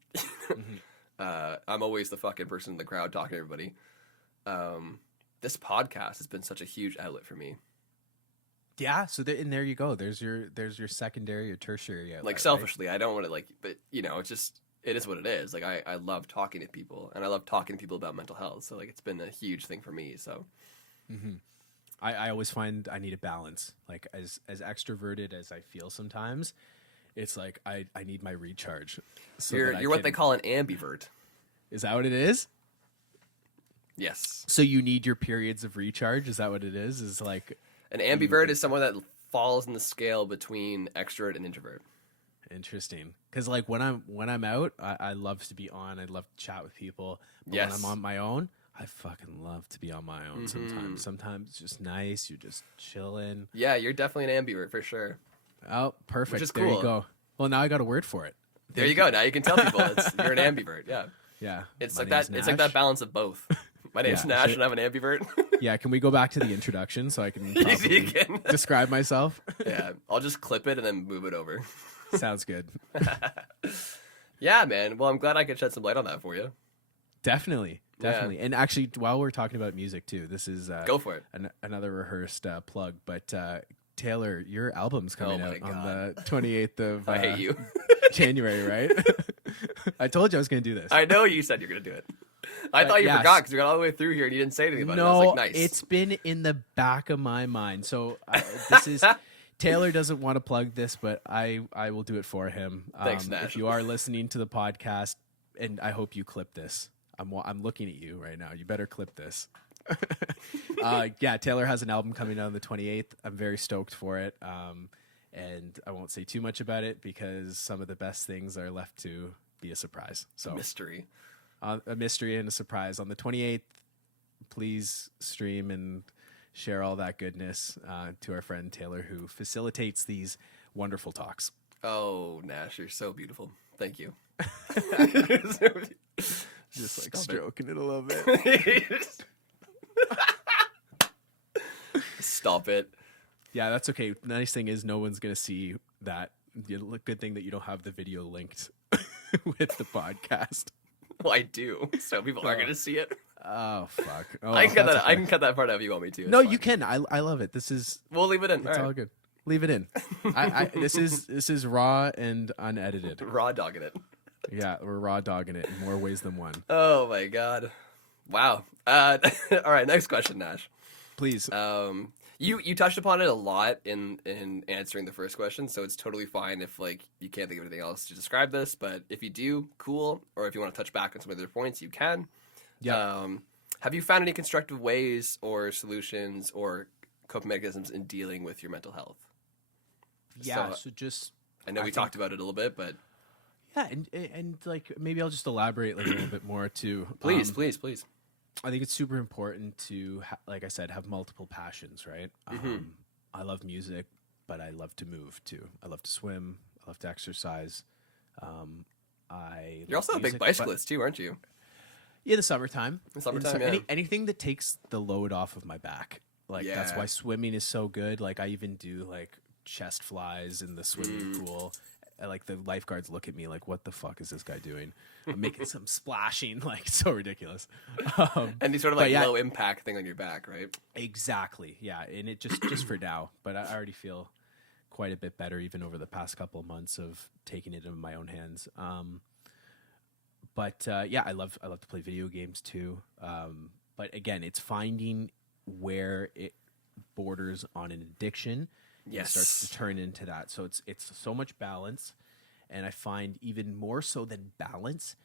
I'm always the fucking person in the crowd talking to everybody. This podcast has been such a huge outlet for me. Yeah, so there you go. There's your secondary or tertiary outlet. Like selfishly, right? I don't want to but it is what it is. Like I love talking to people, and I love talking to people about mental health. So like it's been a huge thing for me. So. I always find I need a balance. Like as extroverted as I feel sometimes, it's like I need my recharge. So you're what they call an ambivert. Is that what it is? Yes. So you need your periods of recharge. Is that what it is? Is like an ambivert is someone that falls in the scale between extrovert and introvert. Interesting. Because like when I'm out, I love to be on. I love to chat with people. But when I'm on my own, I fucking love to be on my own sometimes. Sometimes it's just nice. You're just chilling. Yeah, you're definitely an ambivert for sure. Oh, perfect. Which is there cool. You go. Well, now I got a word for it. There you go. Now you can tell people you're an ambivert. Yeah. Yeah. It's like that. It's like that balance of both. My name's Nash, and I'm an ambivert. Yeah. Can we go back to the introduction so I can describe myself? Yeah. I'll just clip it and then move it over. Sounds good. Yeah, man. Well, I'm glad I could shed some light on that for you. Definitely. And actually, while we're talking about music too, this is go for it. Another rehearsed plug. But Taylor, your album's coming out on the 28th of I hate you. January, right? I told you I was going to do this. I know you said you're going to do it. I thought you forgot because we got all the way through here and you didn't say anything about it. I was like, nice. It's been in the back of my mind. So this is Taylor doesn't want to plug this, but I will do it for him. Thanks, Nash. If you are listening to the podcast, and I hope you clip this. I'm looking at you right now. You better clip this. Taylor has an album coming out on the 28th. I'm very stoked for it. And I won't say too much about it because some of the best things are left to be a surprise. So mystery. A mystery and a surprise on the 28th. Please stream and share all that goodness to our friend Taylor, who facilitates these wonderful talks. Oh, Nash, you're so beautiful. Thank you. Just like stroking it a little bit. Stop it. Yeah, that's okay. The nice thing is no one's going to see that. Good thing that you don't have the video linked with the podcast. Well, I do. So people are going to see it. Oh, fuck. Oh, I can cut that part out if you want me to. No, you can. I love it. We'll leave it in. It's all good. Leave it in. This is raw and unedited. Raw dogging it. Yeah, we're raw dogging it in more ways than one. Oh my god. Wow. All right, next question, Nash. Please. You touched upon it a lot in answering the first question, so it's totally fine if like you can't think of anything else to describe this, but if you do, cool. Or if you want to touch back on some other points, you can. Yeah. Have you found any constructive ways or solutions or coping mechanisms in dealing with your mental health? Yeah, so just I know we talked about it a little bit, but yeah, and like maybe I'll just elaborate like a little bit more too. Please. I think it's super important to, like I said, have multiple passions, right? I love music, but I love to move too. I love to swim. I love to exercise. You're also a big bicyclist too, aren't you? Yeah, the summertime. Yeah. Anything that takes the load off of my back. Like that's why swimming is so good. Like I even do like chest flies in the swimming pool. Like the lifeguards look at me like, what the fuck is this guy doing? I'm making some splashing, like so ridiculous. And these sort of like low impact thing on your back, right? Exactly. Yeah. And it just for now, but I already feel quite a bit better even over the past couple of months of taking it into my own hands. I love to play video games too. But again, it's finding where it borders on an addiction Yes. It starts to turn into that. So it's so much balance. And I find even more so than balance,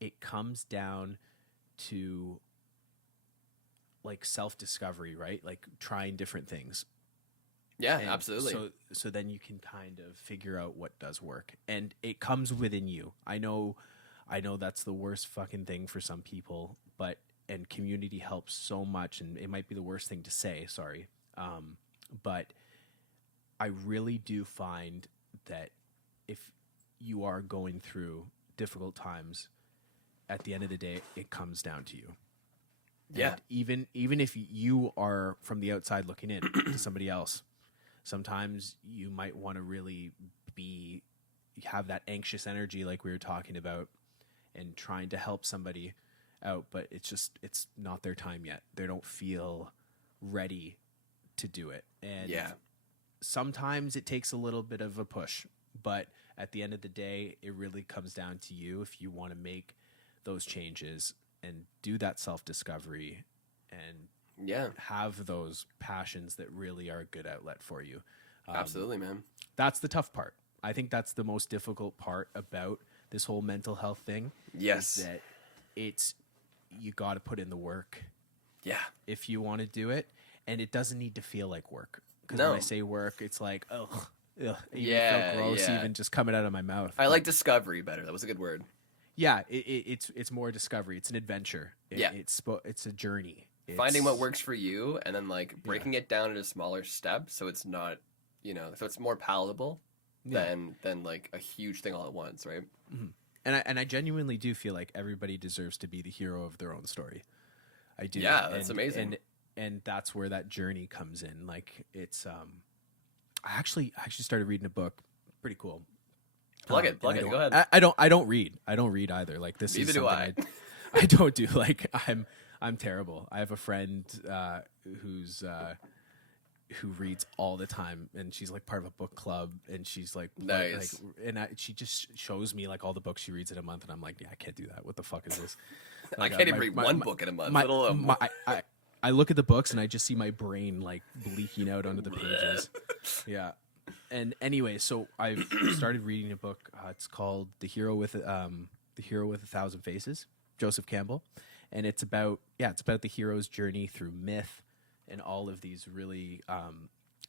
it comes down to like self-discovery, right? Like trying different things. Yeah, And absolutely. So then you can kind of figure out what does work. And it comes within you. I know that's the worst fucking thing for some people, and community helps so much, and it might be the worst thing to say, sorry. But I really do find that if you are going through difficult times, at the end of the day, it comes down to you. Yeah. And even if you are from the outside looking in to somebody else, sometimes you might want to really have that anxious energy like we were talking about and trying to help somebody out, but it's not their time yet. They don't feel ready to do it. And sometimes it takes a little bit of a push, but at the end of the day, it really comes down to you if you want to make those changes and do that self-discovery and have those passions that really are a good outlet for you. Absolutely, man. That's the tough part. I think that's the most difficult part about this whole mental health thing. Yes. Is that you got to put in the work. Yeah. If you want to do it, and it doesn't need to feel like work. Because when I say work, it's like, ugh. It Yeah, felt gross yeah. even just coming out of my mouth. I like discovery better. That was a good word. Yeah, it's more discovery. It's an adventure. It's a journey. Finding what works for you and then like breaking it down into smaller steps so it's not, so it's more palatable than like a huge thing all at once, right? Mm-hmm. And I genuinely do feel like everybody deserves to be the hero of their own story. I do. Yeah, that's amazing. And that's where that journey comes in. Like it's I actually started reading a book. Pretty cool. Plug it. Go ahead. I don't read either. Like this Neither is do something I don't do. Like I'm terrible. I have a friend who reads all the time, and she's like part of a book club, and she's like nice. She just shows me like all the books she reads in a month, and I'm like, yeah, I can't do that. What the fuck is this? Like, I can't even read one book in a month. I look at the books and I just see my brain like leaking out onto the pages. Yeah. And anyway, so I've started reading a book. It's called The Hero with a Thousand Faces, Joseph Campbell, and it's about the hero's journey through myth and all of these really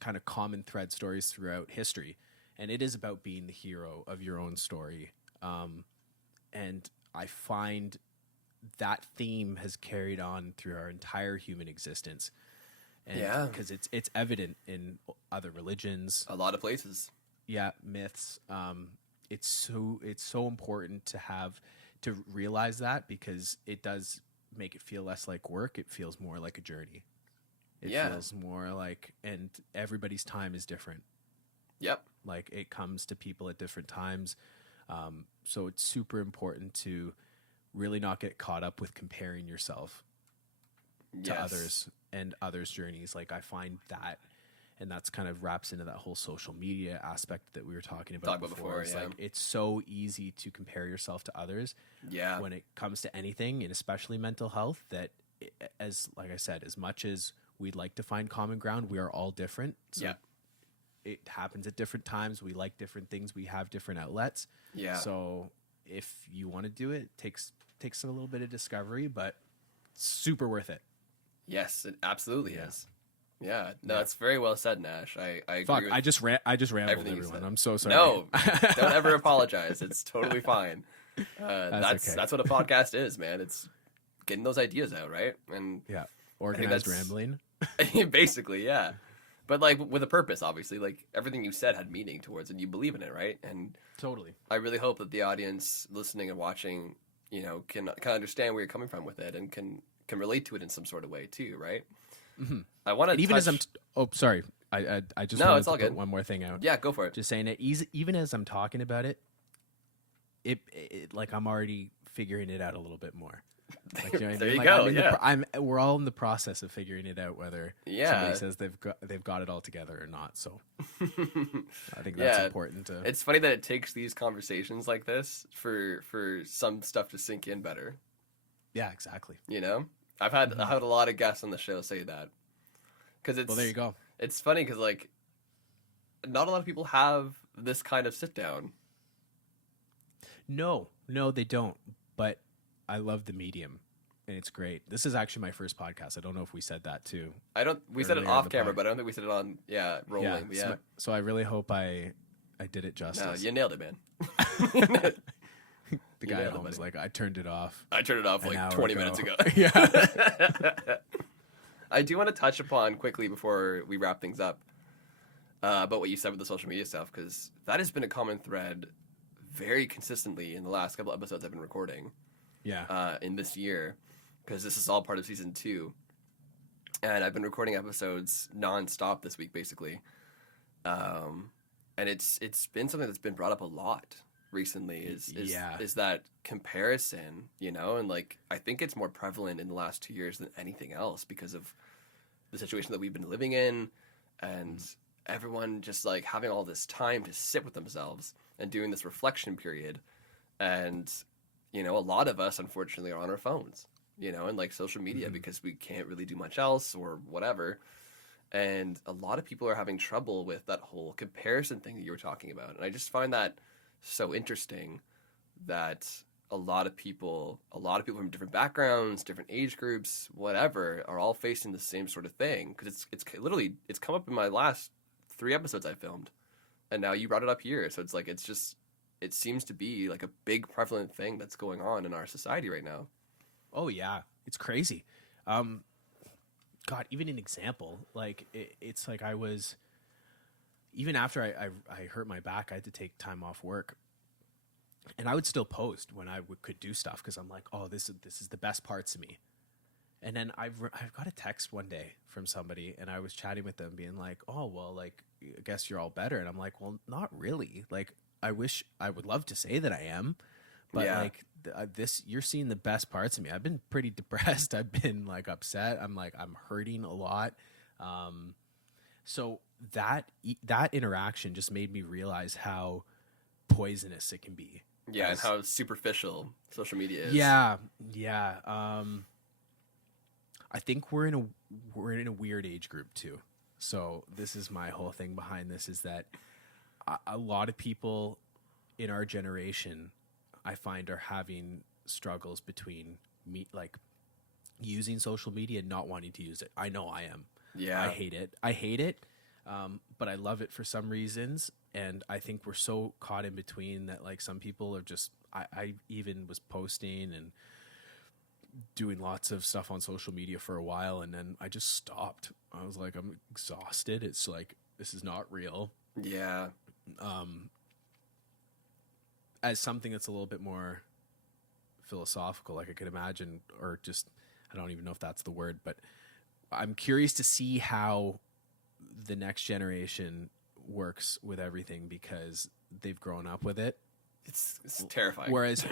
kind of common thread stories throughout history. And it is about being the hero of your own story. And I find that theme has carried on through our entire human existence. And because it's evident in other religions, a lot of places. Yeah, myths. It's so important to realize that, because it does make it feel less like work. It feels more like a journey. It feels more like, and everybody's time is different. Yep. Like it comes to people at different times. So it's super important to really not get caught up with comparing yourself to others and others' journeys. Like I find that, and that's kind of wraps into that whole social media aspect that we were talking about before. It's like it's so easy to compare yourself to others. Yeah. When it comes to anything, and especially mental health, like I said, as much as we'd like to find common ground, we are all different. So it happens at different times. We like different things. We have different outlets. Yeah. So if you want to do it, takes a little bit of discovery, but super worth it. Yes, it absolutely is. Yeah, no, that's very well said, Nash. I agree. Fuck, I just rambled, everyone. I'm so sorry. No, don't ever apologize. It's totally fine. That's what a podcast is, man. It's getting those ideas out, right? And organized rambling. Basically, yeah. But like with a purpose, obviously. Like everything you said had meaning towards, and you believe in it, right? And totally. I really hope that the audience listening and watching, can understand where you're coming from with it, and can relate to it in some sort of way too, right? Mm-hmm. I want to even as I'm. Sorry. I just wanted to put one more thing out. Yeah, go for it. Just saying it. Even as I'm talking about it, it like I'm already figuring it out a little bit more. Like, you know what there I mean? you go. We're all in the process of figuring it out, whether somebody says they've got it all together or not. So I think that's important to. It's funny that it takes these conversations like this for some stuff to sink in better. Yeah, exactly. I've had a lot of guests on the show say that, because it's well, there you go. It's funny because like not a lot of people have this kind of sit down. No, they don't. But I love the medium, and it's great. This is actually my first podcast. I don't know if we said that too. We said it off camera, but I don't think we said it on rolling. Yeah. So I really hope I did it justice. No, you nailed it, man. The guy at home was like, I turned it off. I turned it off like 20 minutes ago. Yeah. I do want to touch upon quickly before we wrap things up about what you said with the social media stuff, because that has been a common thread very consistently in the last couple episodes I've been recording. Yeah. In this year, because this is all part of season 2, and I've been recording episodes nonstop this week, basically. And it's been something that's been brought up a lot recently. Is that comparison, and like I think it's more prevalent in the last 2 years than anything else because of the situation that we've been living in, and everyone just like having all this time to sit with themselves and doing this reflection period, and a lot of us unfortunately are on our phones, and like social media because we can't really do much else or whatever. And a lot of people are having trouble with that whole comparison thing that you were talking about. And I just find that so interesting that a lot of people from different backgrounds, different age groups, whatever, are all facing the same sort of thing. Because it's come up in my last 3 episodes I filmed. And now you brought it up here. So it's like, it seems to be like a big prevalent thing that's going on in our society right now. Oh yeah. It's crazy. God, even an example, like it's like I was, even after I hurt my back, I had to take time off work, and I would still post when I could do stuff because I'm like, oh, this is the best parts of me. And then I've got a text one day from somebody, and I was chatting with them, being like, oh, well, like I guess you're all better, and I'm like, well, not really. Like I would love to say that I am. But like this, you're seeing the best parts of me. I've been pretty depressed. I've been like upset. I'm hurting a lot. So that interaction just made me realize how poisonous it can be. Yeah, and how superficial social media is. Yeah. I think we're in a weird age group too. So this is my whole thing behind this, is that a lot of people in our generation, I find, are having struggles between me, like using social media and not wanting to use it. I know I am. Yeah. I hate it. But I love it for some reasons. And I think we're so caught in between that, like, some people are just, I even was posting and doing lots of stuff on social media for a while, and then I just stopped. I was like, I'm exhausted. It's like, this is not real. Yeah. As something that's a little bit more philosophical, like I could imagine, or just, I don't even know if that's the word, but I'm curious to see how the next generation works with everything because they've grown up with it. It's terrifying. Whereas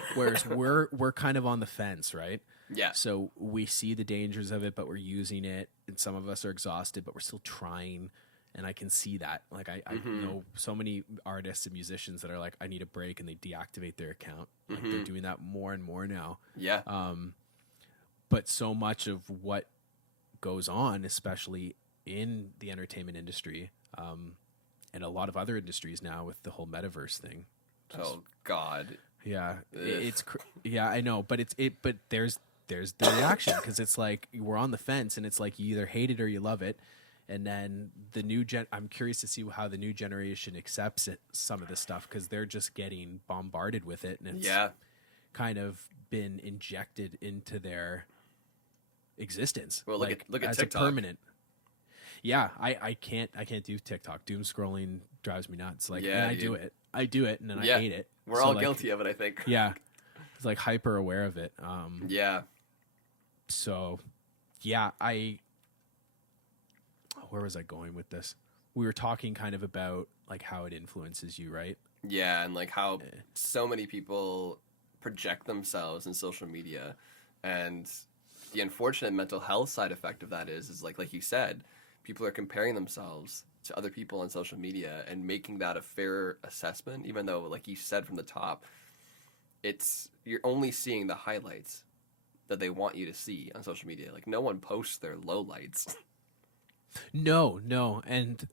we're kind of on the fence, right? Yeah. So we see the dangers of it, but we're using it, and some of us are exhausted, but we're still trying. And I can see that. Like I know so many artists and musicians that are like, I need a break, and they deactivate their account. Like they're doing that more and more now. Yeah. But so much of what goes on, especially in the entertainment industry, and a lot of other industries now with the whole metaverse thing. Oh God. Yeah, yeah, I know, but but there's the reaction, because it's like we're on the fence, and it's like you either hate it or you love it. And then the new I'm curious to see how the new generation accepts it, some of this stuff, because they're just getting bombarded with it, and it's kind of been injected into their existence. Well, look at as TikTok. A permanent. Yeah, I can't do TikTok. Doom scrolling drives me nuts. Like, and I do it, and then I hate it. We're all guilty of it, I think. Yeah, it's like hyper aware of it. Yeah. So, yeah, where was I going with this? We were talking kind of about like how it influences you, right? Yeah, and like how so many people project themselves in social media, and the unfortunate mental health side effect of that is like you said, people are comparing themselves to other people on social media and making that a fair assessment, even though, like you said from the top, you're only seeing the highlights that they want you to see on social media. Like, no one posts their lowlights. No, and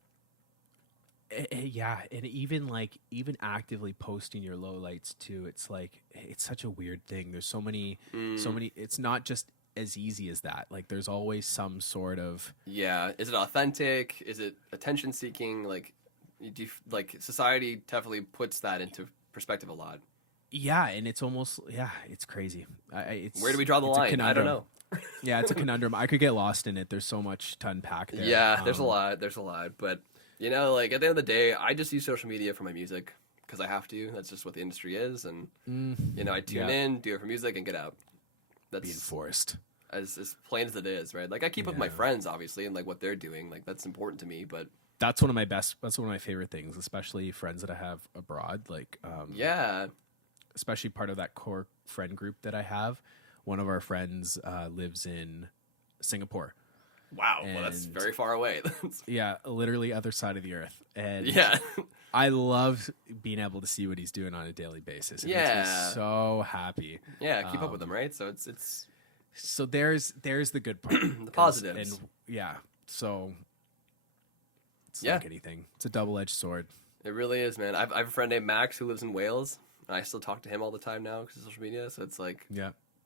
Yeah, and even actively posting your lowlights too. It's like it's such a weird thing. There's so many. It's not just as easy as that. Like there's always some sort of Yeah, is it authentic? Is it attention seeking? Like, like society definitely puts that into perspective a lot. yeah, and it's almost it's crazy. It's Where do we draw the line? I don't know. Yeah, it's a conundrum. I could get lost in it. There's so much to unpack there. Yeah, there's a lot. There's a lot, but like at the end of the day, I just use social media for my music because I have to. That's just what the industry is, and I tune in, do it for music, and get out. That's being forced. As plain as it is, right? Like I keep up with my friends, obviously, and like what they're doing. Like that's important to me, but that's one of my favorite things, especially friends that I have abroad. Like, especially part of that core friend group that I have. One of our friends lives in Singapore. Wow, well, that's very far away. Yeah, literally other side of the earth. And yeah, I love being able to see what he's doing on a daily basis. It makes me so happy. Yeah, keep up with him, right? So it's so there's the good part, the positives, and so it's like anything. It's a double-edged sword. It really is, man. I have a friend named Max who lives in Wales, and I still talk to him all the time now because of social media. So it's like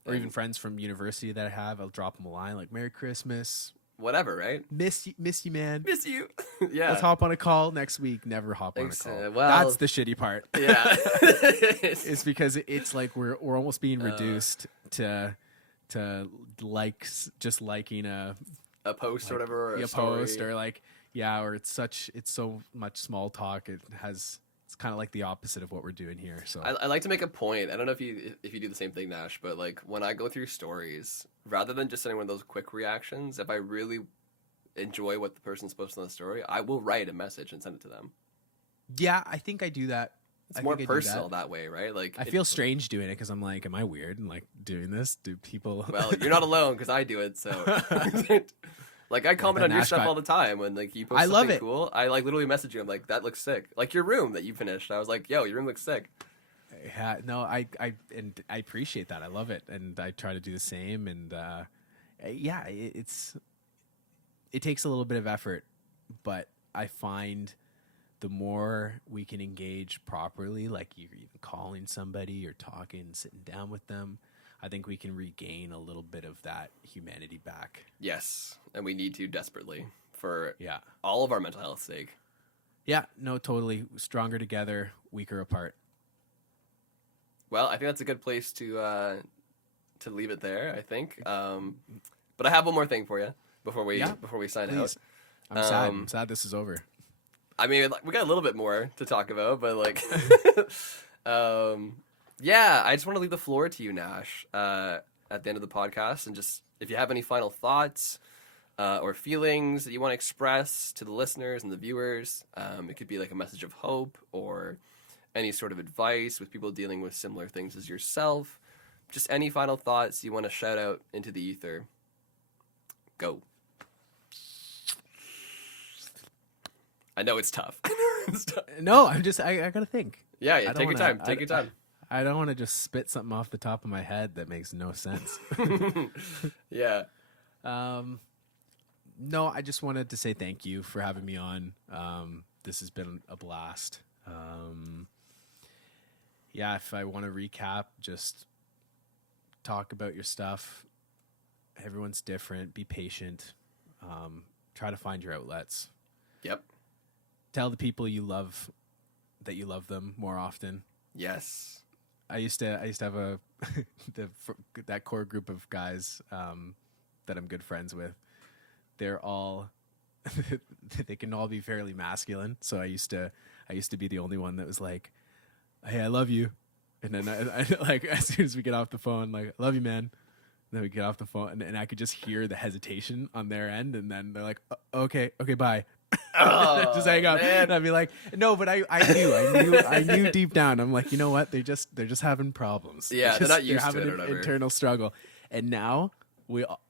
or even friends from university that I have. I'll drop them a line like "Merry Christmas." Whatever, right? Miss you, man. Miss you. Yeah. Let's hop on a call next week. Never hop on a call. Well, that's the shitty part. Yeah. It's because it's like we're almost being reduced to just liking a post or whatever, or a post or or it's so much small talk. It's kind of like the opposite of what we're doing here. So I like to make a point. I don't know if you do the same thing, Nash, but like when I go through stories, rather than just sending one of those quick reactions, if I really enjoy what the person's posting on the story, I will write a message and send it to them. Yeah, I think I do that. It's more personal that way, right? Like I feel strange doing it because I'm like, am I weird and like doing this? Do people? Well, you're not alone because I do it. So, like, I comment on your stuff all the time when like you post something cool. I like literally message you. I'm like, that looks sick. Like your room that you finished. I was like, yo, your room looks sick. Yeah, no, I appreciate that. I love it, and I try to do the same. And it takes a little bit of effort, but I find the more we can engage properly, like you're even calling somebody or talking, sitting down with them, I think we can regain a little bit of that humanity back. Yes, and we need to desperately for all of our mental health's sake. Yeah, no, totally. Stronger together, weaker apart. Well, I think that's a good place to leave it there, I think. But I have one more thing for you before we sign out. I'm sad this is over. I mean, we got a little bit more to talk about, but like, I just want to leave the floor to you, Nash, at the end of the podcast, and just if you have any final thoughts or feelings that you want to express to the listeners and the viewers, it could be like a message of hope or any sort of advice with people dealing with similar things as yourself. Just any final thoughts you want to shout out into the ether. Go. I know it's tough. No, I gotta think. Yeah, take your time. Take your time. I don't want to just spit something off the top of my head that makes no sense. Yeah. No, I just wanted to say thank you for having me on. This has been a blast. If I want to recap, just talk about your stuff. Everyone's different. Be patient. Try to find your outlets. Yep. Tell the people you love that you love them more often. Yes. I used to have that core group of guys that I'm good friends with. They're all they can all be fairly masculine. So I used to be the only one that was like, "Hey, I love you," and then I like as soon as we get off the phone, like, "I love you, man." And then we get off the phone, and I could just hear the hesitation on their end, and then they're like, "Okay, bye." Just hang up. And I'd be like, "No," but I knew deep down. I'm like, you know what? They're just having problems. Yeah, they're not used to it. They're having an internal struggle, and now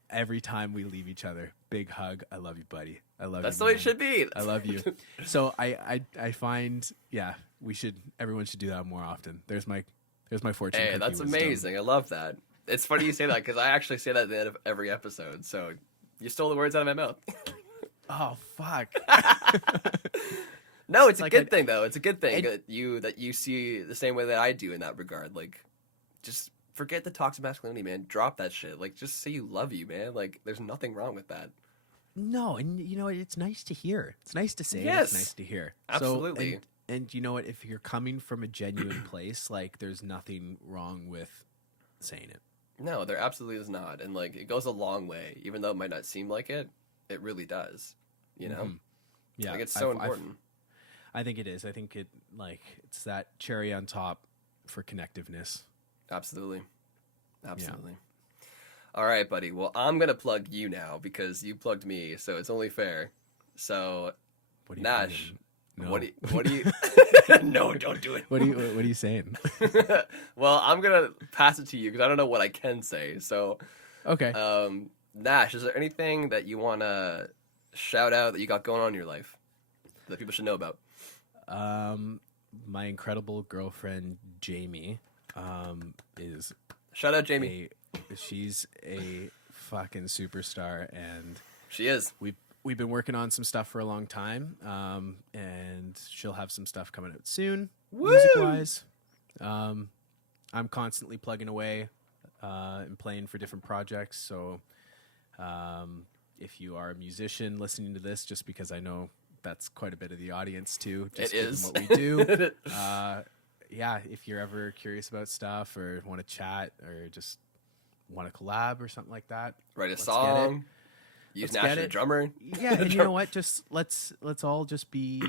every time we leave each other, big hug. I love you, buddy. I love you. That's the way it should be. I love you. So I find everyone should do that more often. There's my fortune. Hey, that's amazing. I love that. It's funny you say that because I actually say that at the end of every episode. So you stole the words out of my mouth. Oh, fuck. No, it's a Like, good thing though. It's a good thing and- that you see the same way that I do in that regard. Like, just forget the toxic masculinity, man. Drop that shit. Like, just say you love you, man. Like, there's nothing wrong with that. No, and you know, it's nice to hear. It's nice to say. And Yes. it's nice to hear. Absolutely. So, and you know what? If you're coming from a genuine place, like, there's nothing wrong with saying it. No, there absolutely is not. And like, it goes a long way, even though it might not seem like it. It really does. You know. Mhm. Yeah, Like, it's so important. I think it is. I think it's that cherry on top for connectiveness. Absolutely. Absolutely. All right, buddy. Well, I'm going to plug you now because you plugged me, so it's only fair. So, What are you Nash, No. what do you No, don't do it. What are you saying? Well, I'm going to pass it to you because I don't know what I can say. So, Okay. Nash, is there anything that you want to shout out that you got going on in your life that people should know about? My incredible girlfriend Jamie is Shout out Jamie. she's a fucking superstar, and She is. we've been working on some stuff for a long time, and she'll have some stuff coming out soon, music wise. I'm constantly plugging away and playing for different projects. So if you are a musician listening to this, just because I know that's quite a bit of the audience too, just It given is. what we do. Yeah, if you're ever curious about stuff or want to chat or just want to collab or something like that, Write a let's song. Use Let's Nash get as a it. drummer. Yeah, and you know what? Just let's all just be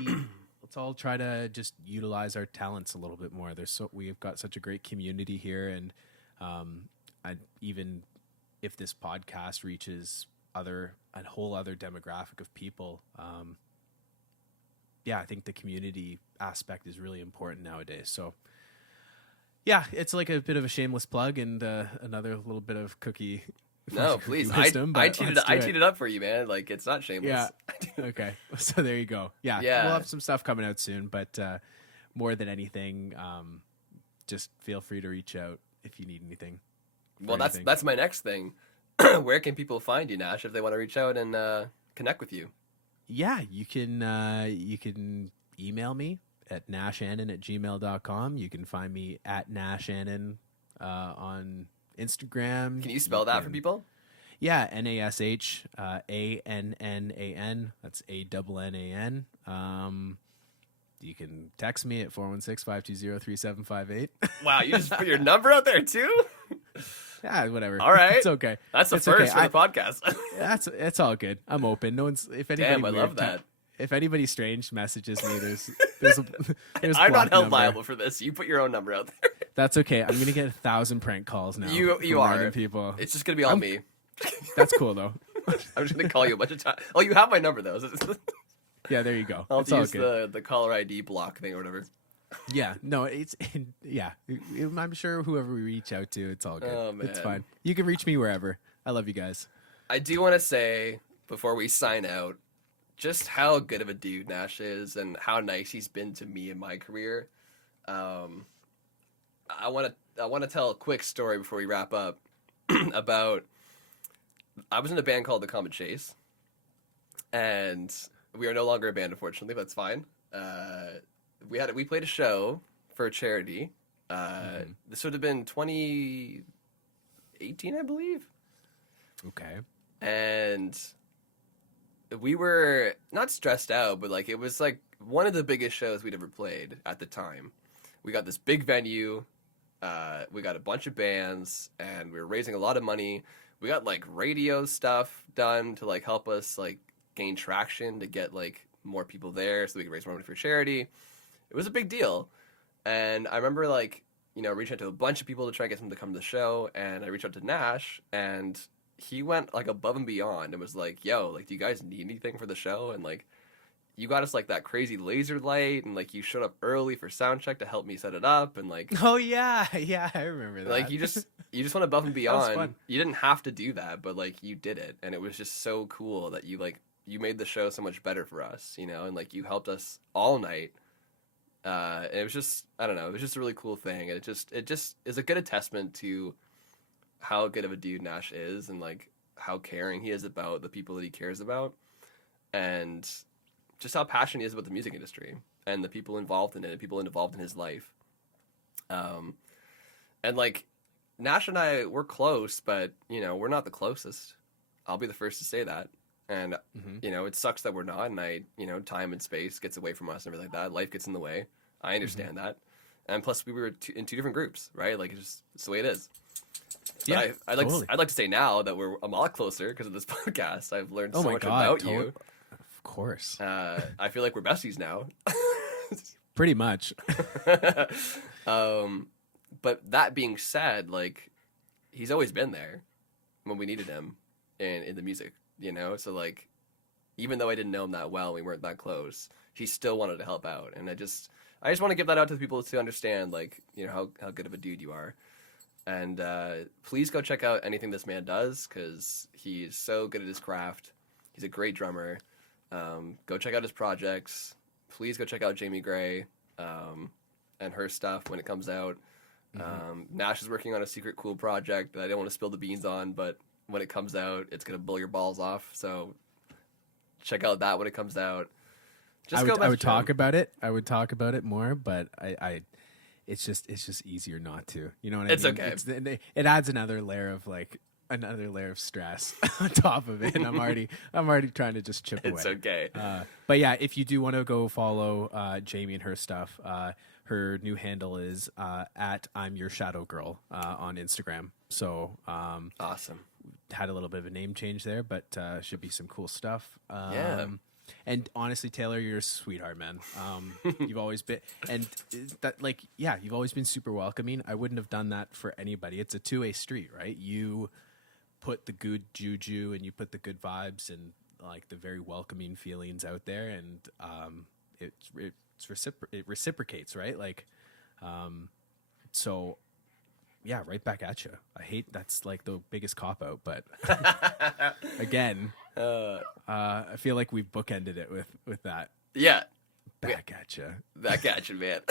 let's all try to just utilize our talents a little bit more. We've got such a great community here, and even if this podcast reaches a whole other demographic of people, I think the community aspect is really important nowadays. So yeah, it's like a bit of a shameless plug and another little bit of cookie. No, please. Wisdom, I but teed let's do it up for you, man. Like, it's not shameless. Yeah. Okay. So there you go. Yeah. Yeah. We'll have some stuff coming out soon, but more than anything, just feel free to reach out if you need anything. Well, that's my next thing. Where can people find you, Nash, if they want to reach out and connect with you? Yeah, you can email me at nashannan@gmail.com. You can find me at nashannan on Instagram. Can you spell that for people? Yeah, NASH ANNAN. That's ANNAN. You can text me at 416-520-3758. Wow, you just put your number out there too? Yeah, whatever. All right. It's okay. That's the It's first okay. for the podcast. It's all good. I'm open. No one's if anybody Damn, I weird love that. If anybody strange messages me, there's I'm not block held number. liable for this. You put your own number out there. That's okay. I'm gonna get 1,000 prank calls now. You from are. random people. It's just gonna be all me. That's cool though. I'm just gonna call you a bunch of times. Oh, you have my number though. Yeah, there you go. I'll It's all use good. the caller ID block thing or whatever. Yeah, no, yeah. I'm sure whoever we reach out to, it's all good. Oh, man. It's fine. You can reach me wherever. I love you guys. I do want to say before we sign out, just how good of a dude Nash is and how nice he's been to me in my career. I want to tell a quick story before we wrap up about I was in a band called The Common Chase, and we are no longer a band, unfortunately, but that's fine. We played a show for a charity. This would have been 2018, I believe. Okay. And we were not stressed out, but like it was like one of the biggest shows we'd ever played at the time. We got this big venue. We got a bunch of bands, and we were raising a lot of money. We got like radio stuff done to like help us like gain traction to get like more people there so we could raise more money for charity. It was a big deal. And I remember like, reaching out to a bunch of people to try and get them to come to the show. And I reached out to Nash, and he went like above and beyond and was like, yo, like, do you guys need anything for the show? And like, you got us like that crazy laser light, and like you showed up early for sound check to help me set it up, and like, Oh yeah, I remember that. like you just went above and was beyond. fun. You didn't have to do that, but like you did it, and it was just so cool that you made the show so much better for us, and like you helped us all night. And it was just, I don't know, it was just a really cool thing. And it just is a good testament to how good of a dude Nash is, and like how caring he is about the people that he cares about. And just how passionate he is about the music industry and the people involved in it, and people involved in his life. And like Nash and I, we're close, but you know, we're not the closest. I'll be the first to say that. And you know, it sucks that we're not. And time and space gets away from us and everything like that. Life gets in the way. I understand that. And plus, we were in two different groups, right? Like it's the way it is. Yeah, I'd like to say now that I'm a lot closer because of this podcast. I've learned so much about you. Of course. I feel like we're besties now. Pretty much. But that being said, like he's always been there when we needed him in the music, you know? So like, even though I didn't know him that well, we weren't that close, he still wanted to help out. And I just want to give that out to the people to understand, like, you know, how good of a dude you are. And please go check out anything this man does, because he's so good at his craft. He's a great drummer. Go check out his projects. Please go check out Jamie Gray and her stuff when it comes out. Nash is working on a secret cool project that I don't want to spill the beans on, but when it comes out, it's going to blow your balls off. So check out that when it comes out. I would talk about it. I would talk about it more, but it's just easier not to. You know what I mean? It's okay. It adds another layer of stress on top of it, and I'm already trying to just chip away. It's okay. But yeah, if you do want to go follow Jamie and her stuff, her new handle is at I'm Your Shadow Girl on Instagram. So awesome. Had a little bit of a name change there, but should be some cool stuff. Yeah. And honestly, Taylor, you're a sweetheart, man. You've always been, and that, like, yeah, you've always been super welcoming. I wouldn't have done that for anybody. It's a two-way street, right? You put the good juju and you put the good vibes and like the very welcoming feelings out there, and it reciprocates, right? Like, so yeah, right back at you. I hate that's like the biggest cop out, but again. I feel like we've bookended it with that. Yeah. Back at you. Back at you, man.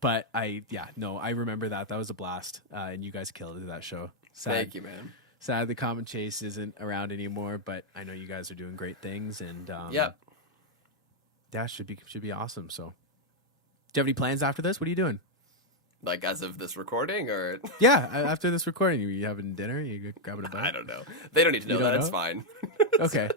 But I remember that. That was a blast. And you guys killed it at that show. Sad, Thank you, man. Sad the Common Chase isn't around anymore, but I know you guys are doing great things, and that should be awesome. So, do you have any plans after this? What are you doing? Like as of this recording, or yeah, after this recording, you having dinner? You grabbing a bite? I don't know. They don't need to know that. It's fine. Okay.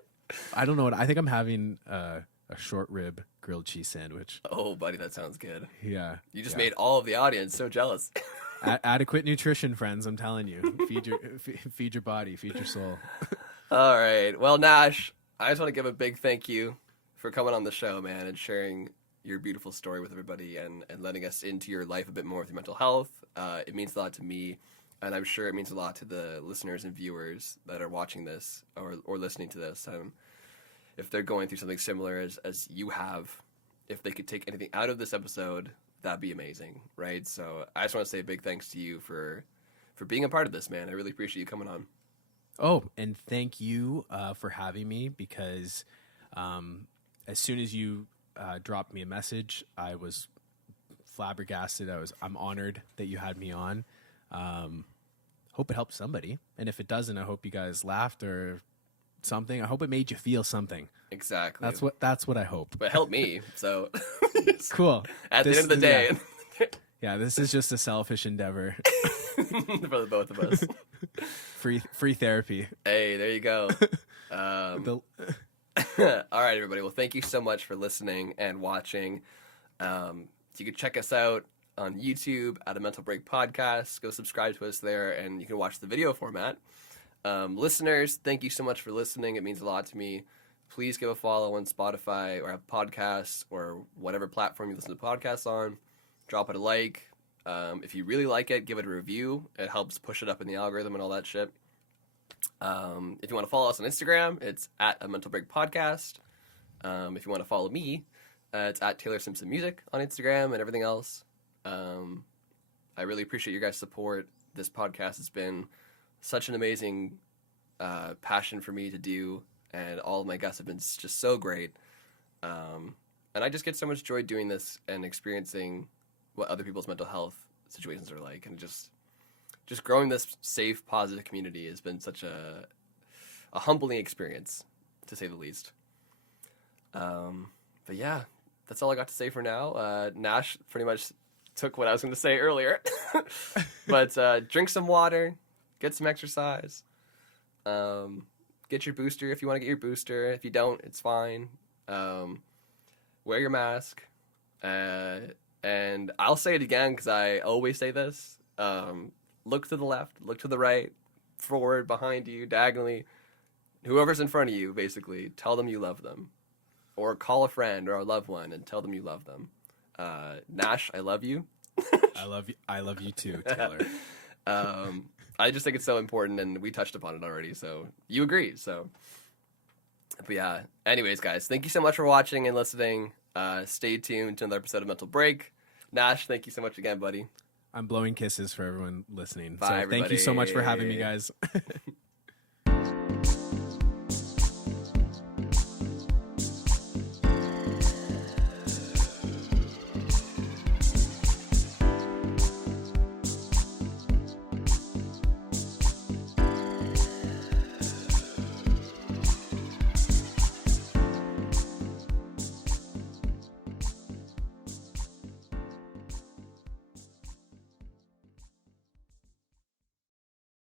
I don't know what I think. I'm having a short rib grilled cheese sandwich. Oh, buddy, that sounds good. Yeah. You just made all of the audience so jealous. Adequate nutrition, friends. I'm telling you. Feed your body. Feed your soul. All right. Well, Nash, I just want to give a big thank you for coming on the show, man, and sharing your beautiful story with everybody and letting us into your life a bit more with your mental health. It means a lot to me, and I'm sure it means a lot to the listeners and viewers that are watching this or listening to this. If they're going through something similar as you have, if they could take anything out of this episode, that'd be amazing, right? So I just want to say a big thanks to you for being a part of this, man. I really appreciate you coming on. Oh, and thank you for having me, because as soon as you dropped me a message, I was flabbergasted. I'm honored that you had me on. Hope it helped somebody, and if it doesn't, I hope you guys laughed or something. I hope it made you feel something. Exactly. That's what I hope. But help me. So cool. At the end of the day, yeah, this is just a selfish endeavor for the both of us. Free therapy. Hey, there you go. All right, everybody. Well, thank you so much for listening and watching. You can check us out on YouTube at A Mental Break Podcast. Go subscribe to us there, and you can watch the video format. Listeners, thank you so much for listening. It means a lot to me. Please give a follow on Spotify or Apple Podcasts or whatever platform you listen to podcasts on. Drop it a like. If you really like it, give it a review. It helps push it up in the algorithm and all that shit. If you want to follow us on Instagram, it's at A Mental Break Podcast. If you want to follow me, it's at Taylor Simpson Music on Instagram and everything else. I really appreciate your guys' support. This podcast has been such an amazing passion for me to do, and all of my guests have been just so great. And I just get so much joy doing this and experiencing what other people's mental health situations are like, and just growing this safe, positive community has been such a humbling experience, to say the least. But yeah, that's all I got to say for now. Nash pretty much took what I was going to say earlier. But drink some water, get some exercise, get your booster if you want to get your booster. If you don't, it's fine. Wear your mask. And I'll say it again because I always say this. Look to the left, look to the right, forward, behind you, diagonally. Whoever's in front of you, basically, tell them you love them. Or call a friend or a loved one and tell them you love them. Nash, I love you. I love you too, Taylor. I just think it's so important, and we touched upon it already, so you agree. So, but yeah. Anyways, guys, thank you so much for watching and listening. Stay tuned to another episode of Mental Break. Nash, thank you so much again, buddy. I'm blowing kisses for everyone listening. Bye, so everybody. Thank you so much for having me, guys.